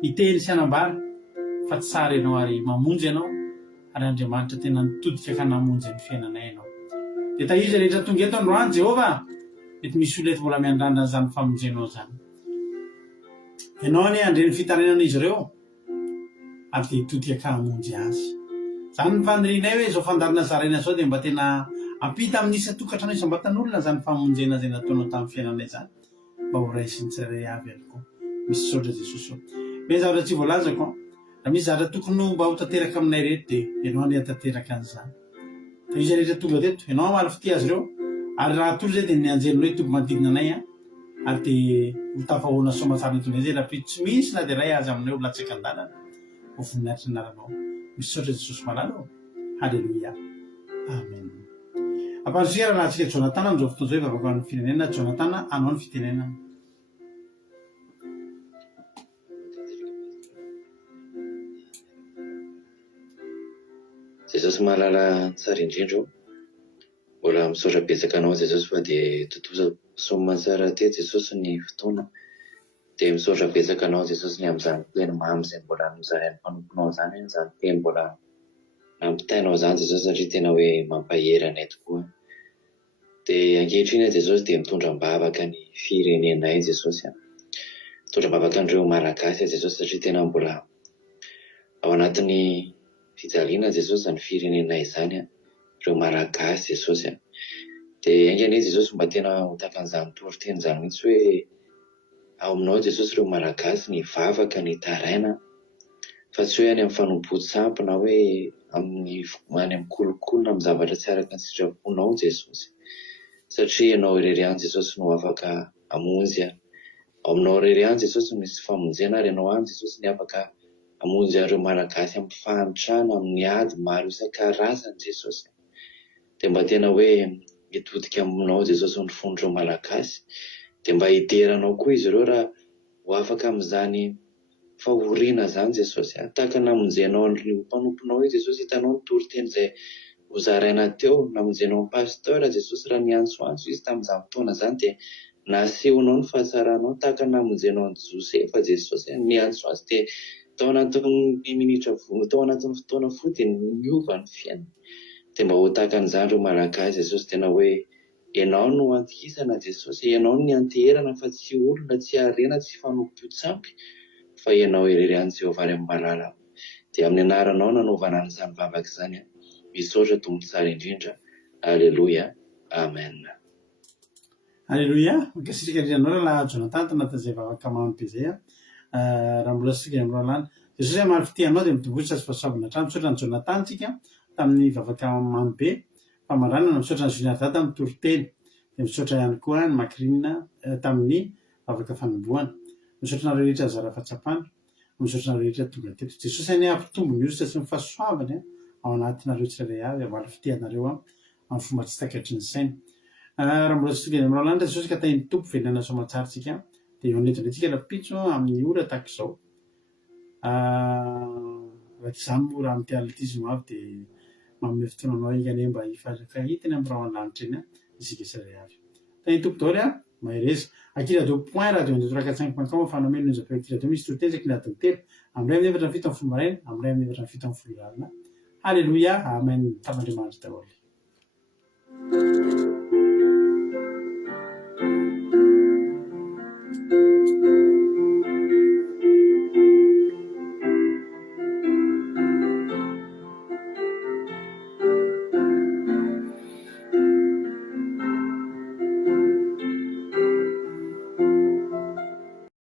hiteny sy hanambara fa tsara ianao ary mamonjy ianao ary Andriamanitra tena nitodika ka namonjy ny fiainanay ianao. Dia tahiza rehetra tonga eto androany Jehova mety misy olona eto mbola miandrandra zany famonjenao zany. Ianao anie andreny fitarenana izy ireo ary dia hitodika ka hamonjy azy. Zany ny fanirinay hoe izao fandarina zaraina zao dia mba tena ampita amin'ny isa-tokantrano isam-batan'olona zany famonjena zay nataonao tamin'ny fiainanay zany mba ho raisiny tsirairay avy ihany koa. Misy saotra Jesosy eo. Me zavatra tsy voalazako raha misy zavatra tokony mba ho tanteraka aminay rehetra dia ianao anie tanteraka an'izany. Fa izy rehetra tonga teto ianao amaly fity azy ireo ary raha atory zay dia ny anjelinao toby manodidina anay a ary dia ho tafahoana soamatsara itondray zay raha tsy misy na dia ray azy aminay ho latsaka an-dalana ho voninahitra ny anaranao. Misy saotra Jesosy malala. Halleluia. Amen. Ampanosika raha antsika Jonatana amin'izao fotoana izao vavaka amin'ny firenena. Jonatana, anao ny fitenenana. Jesosy mahalala tsara indrindra. Mbola misaotra betsaka anao Jesosy fa dia totoza somatsara te Jesosy ny fotoana. Dia misaotra betsaka anao Jesosy ny amin'izany teny mamy izay mbola nizaran'ny mpanomponao zany hoe izany teny mbola nampitainao zany Jesosy satria tena hoe mampahery anay tokoa. Dia ankehitriny Jesosy dia mitondra-bavaka ny firenenay Jesosy. Mitondra-bavaka an'ireo malagasy Jesosy satria tena mbola ao anatin'ny fijaliana Jesosy zany firenenay izany ireo malagasy Jesosy. Dia aingany Jesosy mba tena hotaka an'izany toriteny zany mihitsy hoe ao aminao Jesosy ireo malagasy ny vavaka ny taraina fa tsy hoe any amin'ny fanompoan-tsampy na hoe any amin'ny kolokolona amin'ny zavatra tsy araka ny sitraponao Jesosy. Satria ianao irery ihany Jesosy no afaka hamonjy. Ao aminao irery ihany Jesosy misy famonjena ary ianao ihany Jesosy ny afaka hamonjy ireo malagasy amin'ny fahantrana amin'ny ady maro isan-karazany Jesosy. Dia mba tena hoe hitodika aminao Jesosy ny fondreo malagasy. Dia mba hiteranao koa izy ireo raha ho afaka amin'izany fahoriana zany Jesosy. Tahaka namonjenao ny mpanomponao io Jesosy, hitanao ny toriteny izay hozaraina teo namonjenao ny pasteur Jesosy raha niantsoantso izy tamin'izany fotoana izany dia nasehonao ny fahasaranao tahaka namonjenao ny Josefa Jesosy niantso azy dia tao anatin'ny minitra tao anatin'ny fotoana fohy dia niova ny fiainany. Dia mba ho tahaka an'izany ireo malagasy Jesosy tena hoe ianao no antokisana Jesosy, ianao no nianteherana fa tsy olona, tsy harena, tsy fanompo-tsampy fa ianao irery any Jehovah ary amin'ny malala. Dia amin'ny anaranao nanaovana an'izany vavaka izany misaotra tombo tsara indrindra. Alleluia. Amen. Alleluia. Makasitraka indrindra anao lahy Jonathan tanatin'izay vavaka mamy be izay raha mbola sika amin'ny roalany Jesosy maro fitianao dia mitombotra sy fahasoavana hatrany. Misaotra ny Jonathan tsika tamin'ny vavaka mamy be famaranana. Misaotra ny Junior Dada amin'ny toriteny. Dia misaotra ihany koa ny Makrina tamin'ny vavaka fanombohana. Misaotra nareo rehetra anjara fahatsapana. Misaotra nareo rehetra tonga teto. Jesosy any ampitombo ny ozitra sy ny fahasoavany ao anatinareo tsirairay avy amalo fitianareo amin'ny fomba tsy takatry ny saina. Raha mbola tsy tonga amin'ny roalany Jesosy ka tahiny tompo velona soamantsaritsika dia eo anentintsika lapitso amin'ny ora tahaka izao. Izany moa raha amin'ny tealitisme avy dia manome fotoananao ingane mba hifankahitana amin'ny raha an-lanitra eny isika tsirairay avy. Tahiny tompo daholo mahereza akira2.radio-toraka5.com fanameno nonjapeo akira2 misy toriteny sy akira telo amin'ny 9:07 amin'ny folo maraina amin'ny 9:07 amin'ny folo alina. Alleluia. Amen. Taman'Andriamanitra daholo.